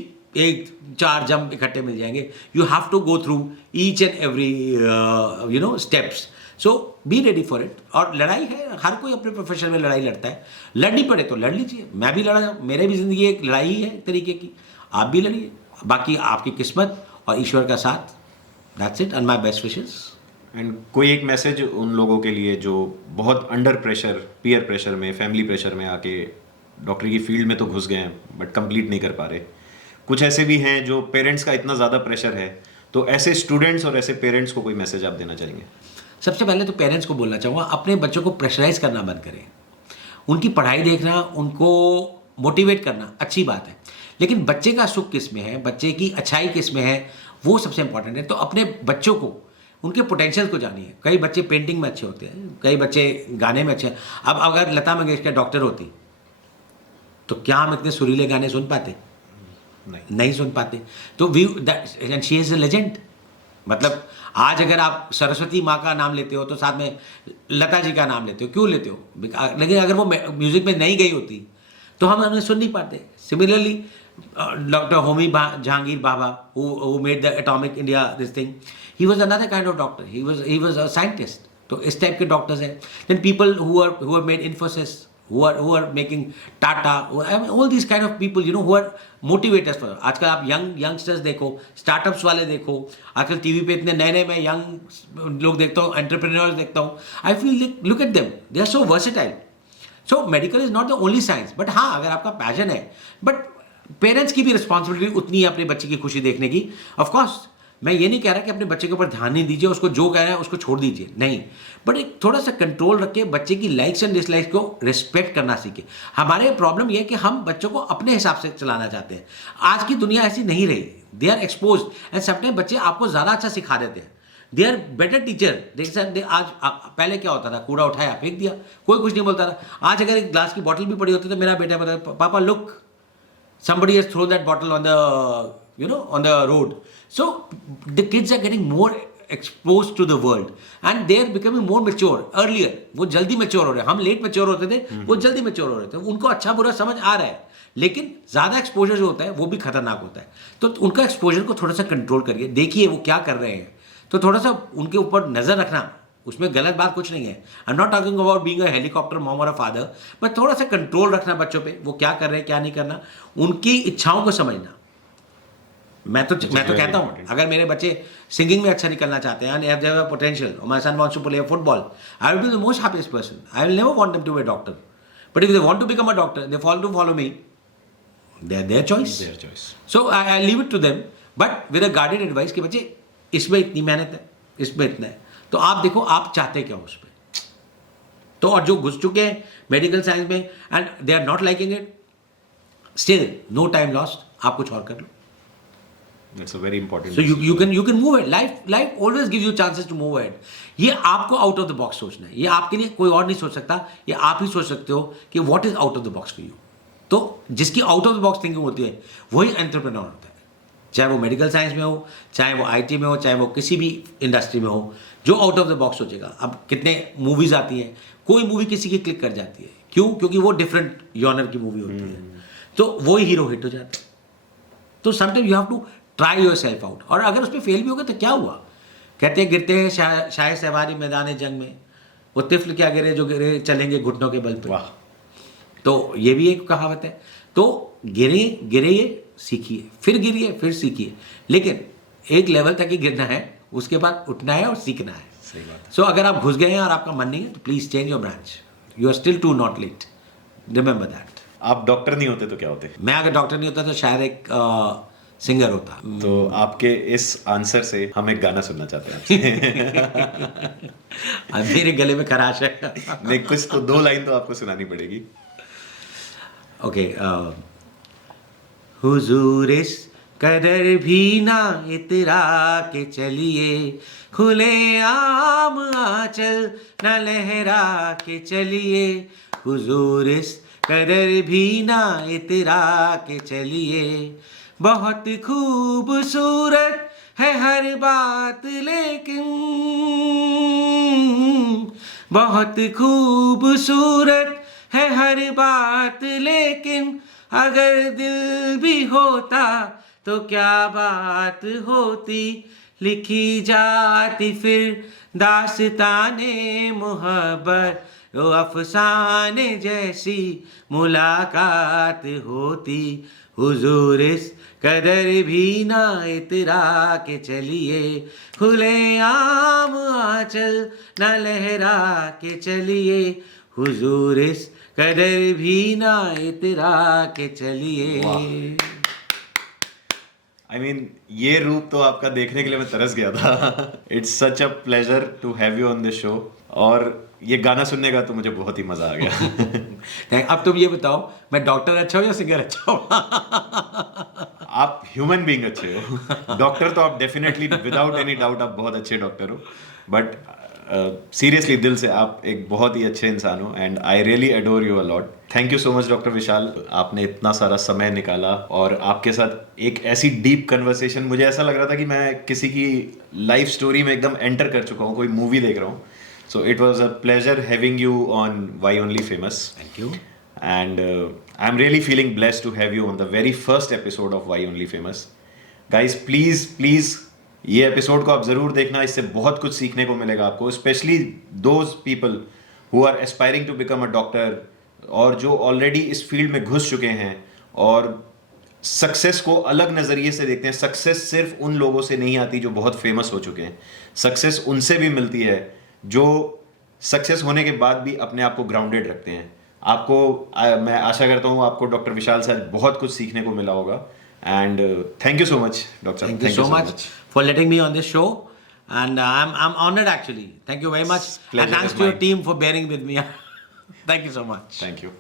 4 जंप इकट्ठे मिल जाएंगे। You have to go through each and every steps. So be ready for it. और लड़ाई है, हर कोई अपने प्रोफेशन में लड़ाई लड़ता है। लड़नी पड़े तो लड़ लीजिए। मैं भी लड़ा, मेरे भी ज़िंदगी एक लड़ाई है एक तरीके की। आप भी लड़िए, बाकी आपकी किस्मत और ईश्वर का साथ। That's it, and my best wishes. And कोई एक मैसेज उन लोगों के लिए जो बहुत अंडर प्रेशर, पीयर प्रेशर में, फैमिली प्रेशर में आके डॉक्टरी की फील्ड में तो घुस गए हैं बट कंप्लीट नहीं कर पा रहे। कुछ ऐसे भी हैं जो पेरेंट्स का इतना ज़्यादा प्रेशर है, तो ऐसे स्टूडेंट्स और ऐसे पेरेंट्स को कोई मैसेज आप देना चाहेंगे? सबसे पहले तो पेरेंट्स को बोलना चाहूँगा, अपने बच्चों को प्रेशराइज करना बंद करें। उनकी पढ़ाई देखना, उनको मोटिवेट करना अच्छी बात है, लेकिन बच्चे का सुख किस में है, बच्चे की अच्छाई किस में है, वो सबसे इंपॉर्टेंट है। तो अपने बच्चों को, उनके पोटेंशियल को जानिए। कई बच्चे पेंटिंग में अच्छे होते हैं, कई बच्चे गाने में अच्छे हैं। अब अगर लता मंगेशकर डॉक्टर होती तो क्या हम इतने सुरीले गाने सुन पाते? नहीं सुन पाते। तो शी इज़ अ लेजेंड। मतलब आज अगर आप सरस्वती माँ का नाम लेते हो तो साथ में लता जी का नाम लेते हो, क्यों लेते हो? लेकिन अगर वो म्यूजिक में नहीं गई होती तो हम उन्हें सुन नहीं पाते। Similarly doctor Homi Jehangir Bhabha who made the atomic India this thing, he was another kind of doctor. He was a scientist. तो इस टाइप के डॉक्टर्स हैं। Then people who have made Infosys, who are making Tata, I mean, all these kind of people, who are motivators for. आजकल आप youngsters देखो, startups वाले देखो, आजकल टीवी पे इतने नए मैं young लोग देखता हूँ, entrepreneurs देखता हूँ। I feel like, look at them, they are so versatile. So medical is not the only science, but हाँ अगर आपका passion है, but पेरेंट्स की भी रिस्पॉन्सिबिलिटी उतनी है अपने बच्चे की खुशी देखने की। ऑफ कोर्स मैं ये नहीं कह रहा कि अपने बच्चे के ऊपर ध्यान नहीं दीजिए, उसको जो कह रहा है उसको छोड़ दीजिए, नहीं, बट एक थोड़ा सा कंट्रोल रख के बच्चे की लाइक्स एंड डिसलाइक्स को रिस्पेक्ट करना सीखे। हमारे प्रॉब्लम ये है कि हम बच्चों को अपने हिसाब से चलाना चाहते हैं। आज की दुनिया ऐसी नहीं रही, they are expose and sometime बच्चे आपको ज़्यादा अच्छा सिखा देते हैं, दे आर बेटर टीचर। देख आज पहले क्या होता था, कूड़ा उठाया फेंक दिया, कोई कुछ नहीं बोलता था। आज अगर एक ग्लास की बॉटल भी पड़ी होती तो मेरा बेटा बताता, पापा look, somebody has thrown that bottle on on the road. So the kids are getting more exposed to the world and they are becoming more mature. Earlier वो जल्दी mature हो रहे हैं, हम लेट mature होते थे, वो जल्दी mature हो रहे थे। उनको अच्छा बुरा समझ आ रहा है, लेकिन ज़्यादा एक्सपोजर जो होता है वो भी खतरनाक होता है। तो उनका एक्सपोजर को थोड़ा सा कंट्रोल करिए, देखिए वो क्या कर रहे हैं, तो थोड़ा सा उनके ऊपर नज़र रखना, उसमें गलत बात कुछ नहीं है। आई am not talking about being a helicopter mom और अ फादर, बट थोड़ा सा कंट्रोल रखना बच्चों पे, वो क्या कर रहे हैं क्या नहीं करना, उनकी इच्छाओं को समझना। मैं तो कहता हूँ, अगर मेरे बच्चे सिंगिंग में अच्छा निकलना चाहते हैं, and they have a potential, my son wants to play football, I will be the most happiest person. I will never want them to be a doctor, but if they want to become a doctor, they follow me, their choice. So I leave it to them, but with a guided advice कि बच्चे इसमें इतनी मेहनत है, इसमें इतना है, तो आप देखो आप चाहते क्या हो उस पर। तो और जो घुस चुके हैं मेडिकल साइंस में and they are not liking it, still no time lost, आप कुछ और कर लो। That's a very important. So you can move it. Life always gives you chances to move ahead. ये आपको आउट ऑफ द बॉक्स सोचना है, ये आपके लिए कोई और नहीं सोच सकता, ये आप ही सोच सकते हो कि what is out of the box for you. तो जिसकी out of the box thinking होती है वही एंटरप्रेन्योर होता है, चाहे वो मेडिकल साइंस में हो, चाहे वो आईटी में हो, चाहे वो किसी भी इंडस्ट्री में हो, जो आउट ऑफ द बॉक्स सोचेगा। अब कितने मूवीज आती हैं, कोई मूवी किसी की क्लिक कर जाती है, क्यों? क्योंकि वो डिफरेंट जॉनर की मूवी होती है, तो वो हीरो हिट हो जाता है। तो sometime you have to try yourself out, और अगर उसमें फेल भी होगा तो क्या हुआ? कहते हैं गिरते हैं शाह सवारी मैदान जंग में, वो तिफल क्या गिरे जो गिरे चलेंगे घुटनों के बल पे। वाह। तो ये भी एक कहावत है। तो गिरिए सीखिए, फिर गिरिए, फिर सीखिए, लेकिन एक लेवल तक ही गिरना है, उसके बाद उठना है और सीखना है। सही बात है। सो अगर आप घुस गए हैं और आपका मन नहीं है तो please change your branch, you are still too not late, remember that. आप डॉक्टर नहीं होते तो क्या होते? मैं अगर डॉक्टर नहीं होता तो शायद एक सिंगर होता। तो आपके इस आंसर से हम एक गाना सुनना चाहते हैं आपसे। मेरे गले में खराश है। नहीं, कुछ तो 2 लाइन तो आपको सुनानी पड़ेगी। ओके, हुजूर इस कदर भी ना इतरा के चलिए, खुले आम आंचल न लहरा के चलिए, हुजूर इस कदर भी ना इतरा के चलिए, बहुत खूबसूरत है हर बात लेकिन, बहुत खूबसूरत है हर बात लेकिन, अगर दिल भी होता तो क्या बात होती, लिखी जाती फिर दास्ताने मोहब्बत, वो अफसाने जैसी मुलाकात होती, हुजूर इस कदर भी ना इतरा के चलिए, खुले आम आंचल न लहरा के चलिए, हुजूर इस कदर भी ना इतरा के चलिए। आई मीन ये रूप तो आपका देखने के लिए मैं तरस गया था। It's such a pleasure to have you on this show, और ये गाना सुनने का तो मुझे बहुत ही मजा आ गया। अब तुम ये बताओ, मैं डॉक्टर अच्छा हो या सिंगर अच्छा हो? आप ह्यूमन बीइंग अच्छे हो, डॉक्टर तो आप डेफिनेटली विदाउट एनी डाउट आप बहुत अच्छे डॉक्टर हो, बट सीरियसली दिल से आप एक बहुत ही अच्छे इंसान हो, and I really adore you a lot. Thank you so much doctor Vishal, आपने इतना सारा समय निकाला, और आपके साथ एक ऐसी डीप कन्वर्सेशन, मुझे ऐसा लग रहा था कि मैं किसी की लाइफ स्टोरी में एकदम एंटर कर चुका हूँ, कोई मूवी देख रहा हूँ। So it was a pleasure having you on Why Only Famous. Thank you. And I'm really feeling blessed to have you on the very first episode of Why Only Famous. Guys, please ये एपिसोड को आप ज़रूर देखना, इससे बहुत कुछ सीखने को मिलेगा आपको, especially those people who are aspiring to become a doctor, और जो ऑलरेडी इस फील्ड में घुस चुके हैं और सक्सेस को अलग नज़रिए से देखते हैं। सक्सेस सिर्फ उन लोगों से नहीं आती जो बहुत फेमस हो चुके हैं, सक्सेस उनसे भी मिलती है जो सक्सेस होने के बाद भी अपने आप को ग्राउंडेड रखते हैं। आपको मैं आशा करता हूँ आपको डॉक्टर विशाल से बहुत कुछ सीखने को मिला होगा। And thank you so much, Doctor. Thank you so much for letting me on this show. And I'm honored actually. Thank you very much. Pleasure And thanks is to your mine. team for bearing with me. Thank you so much. Thank you.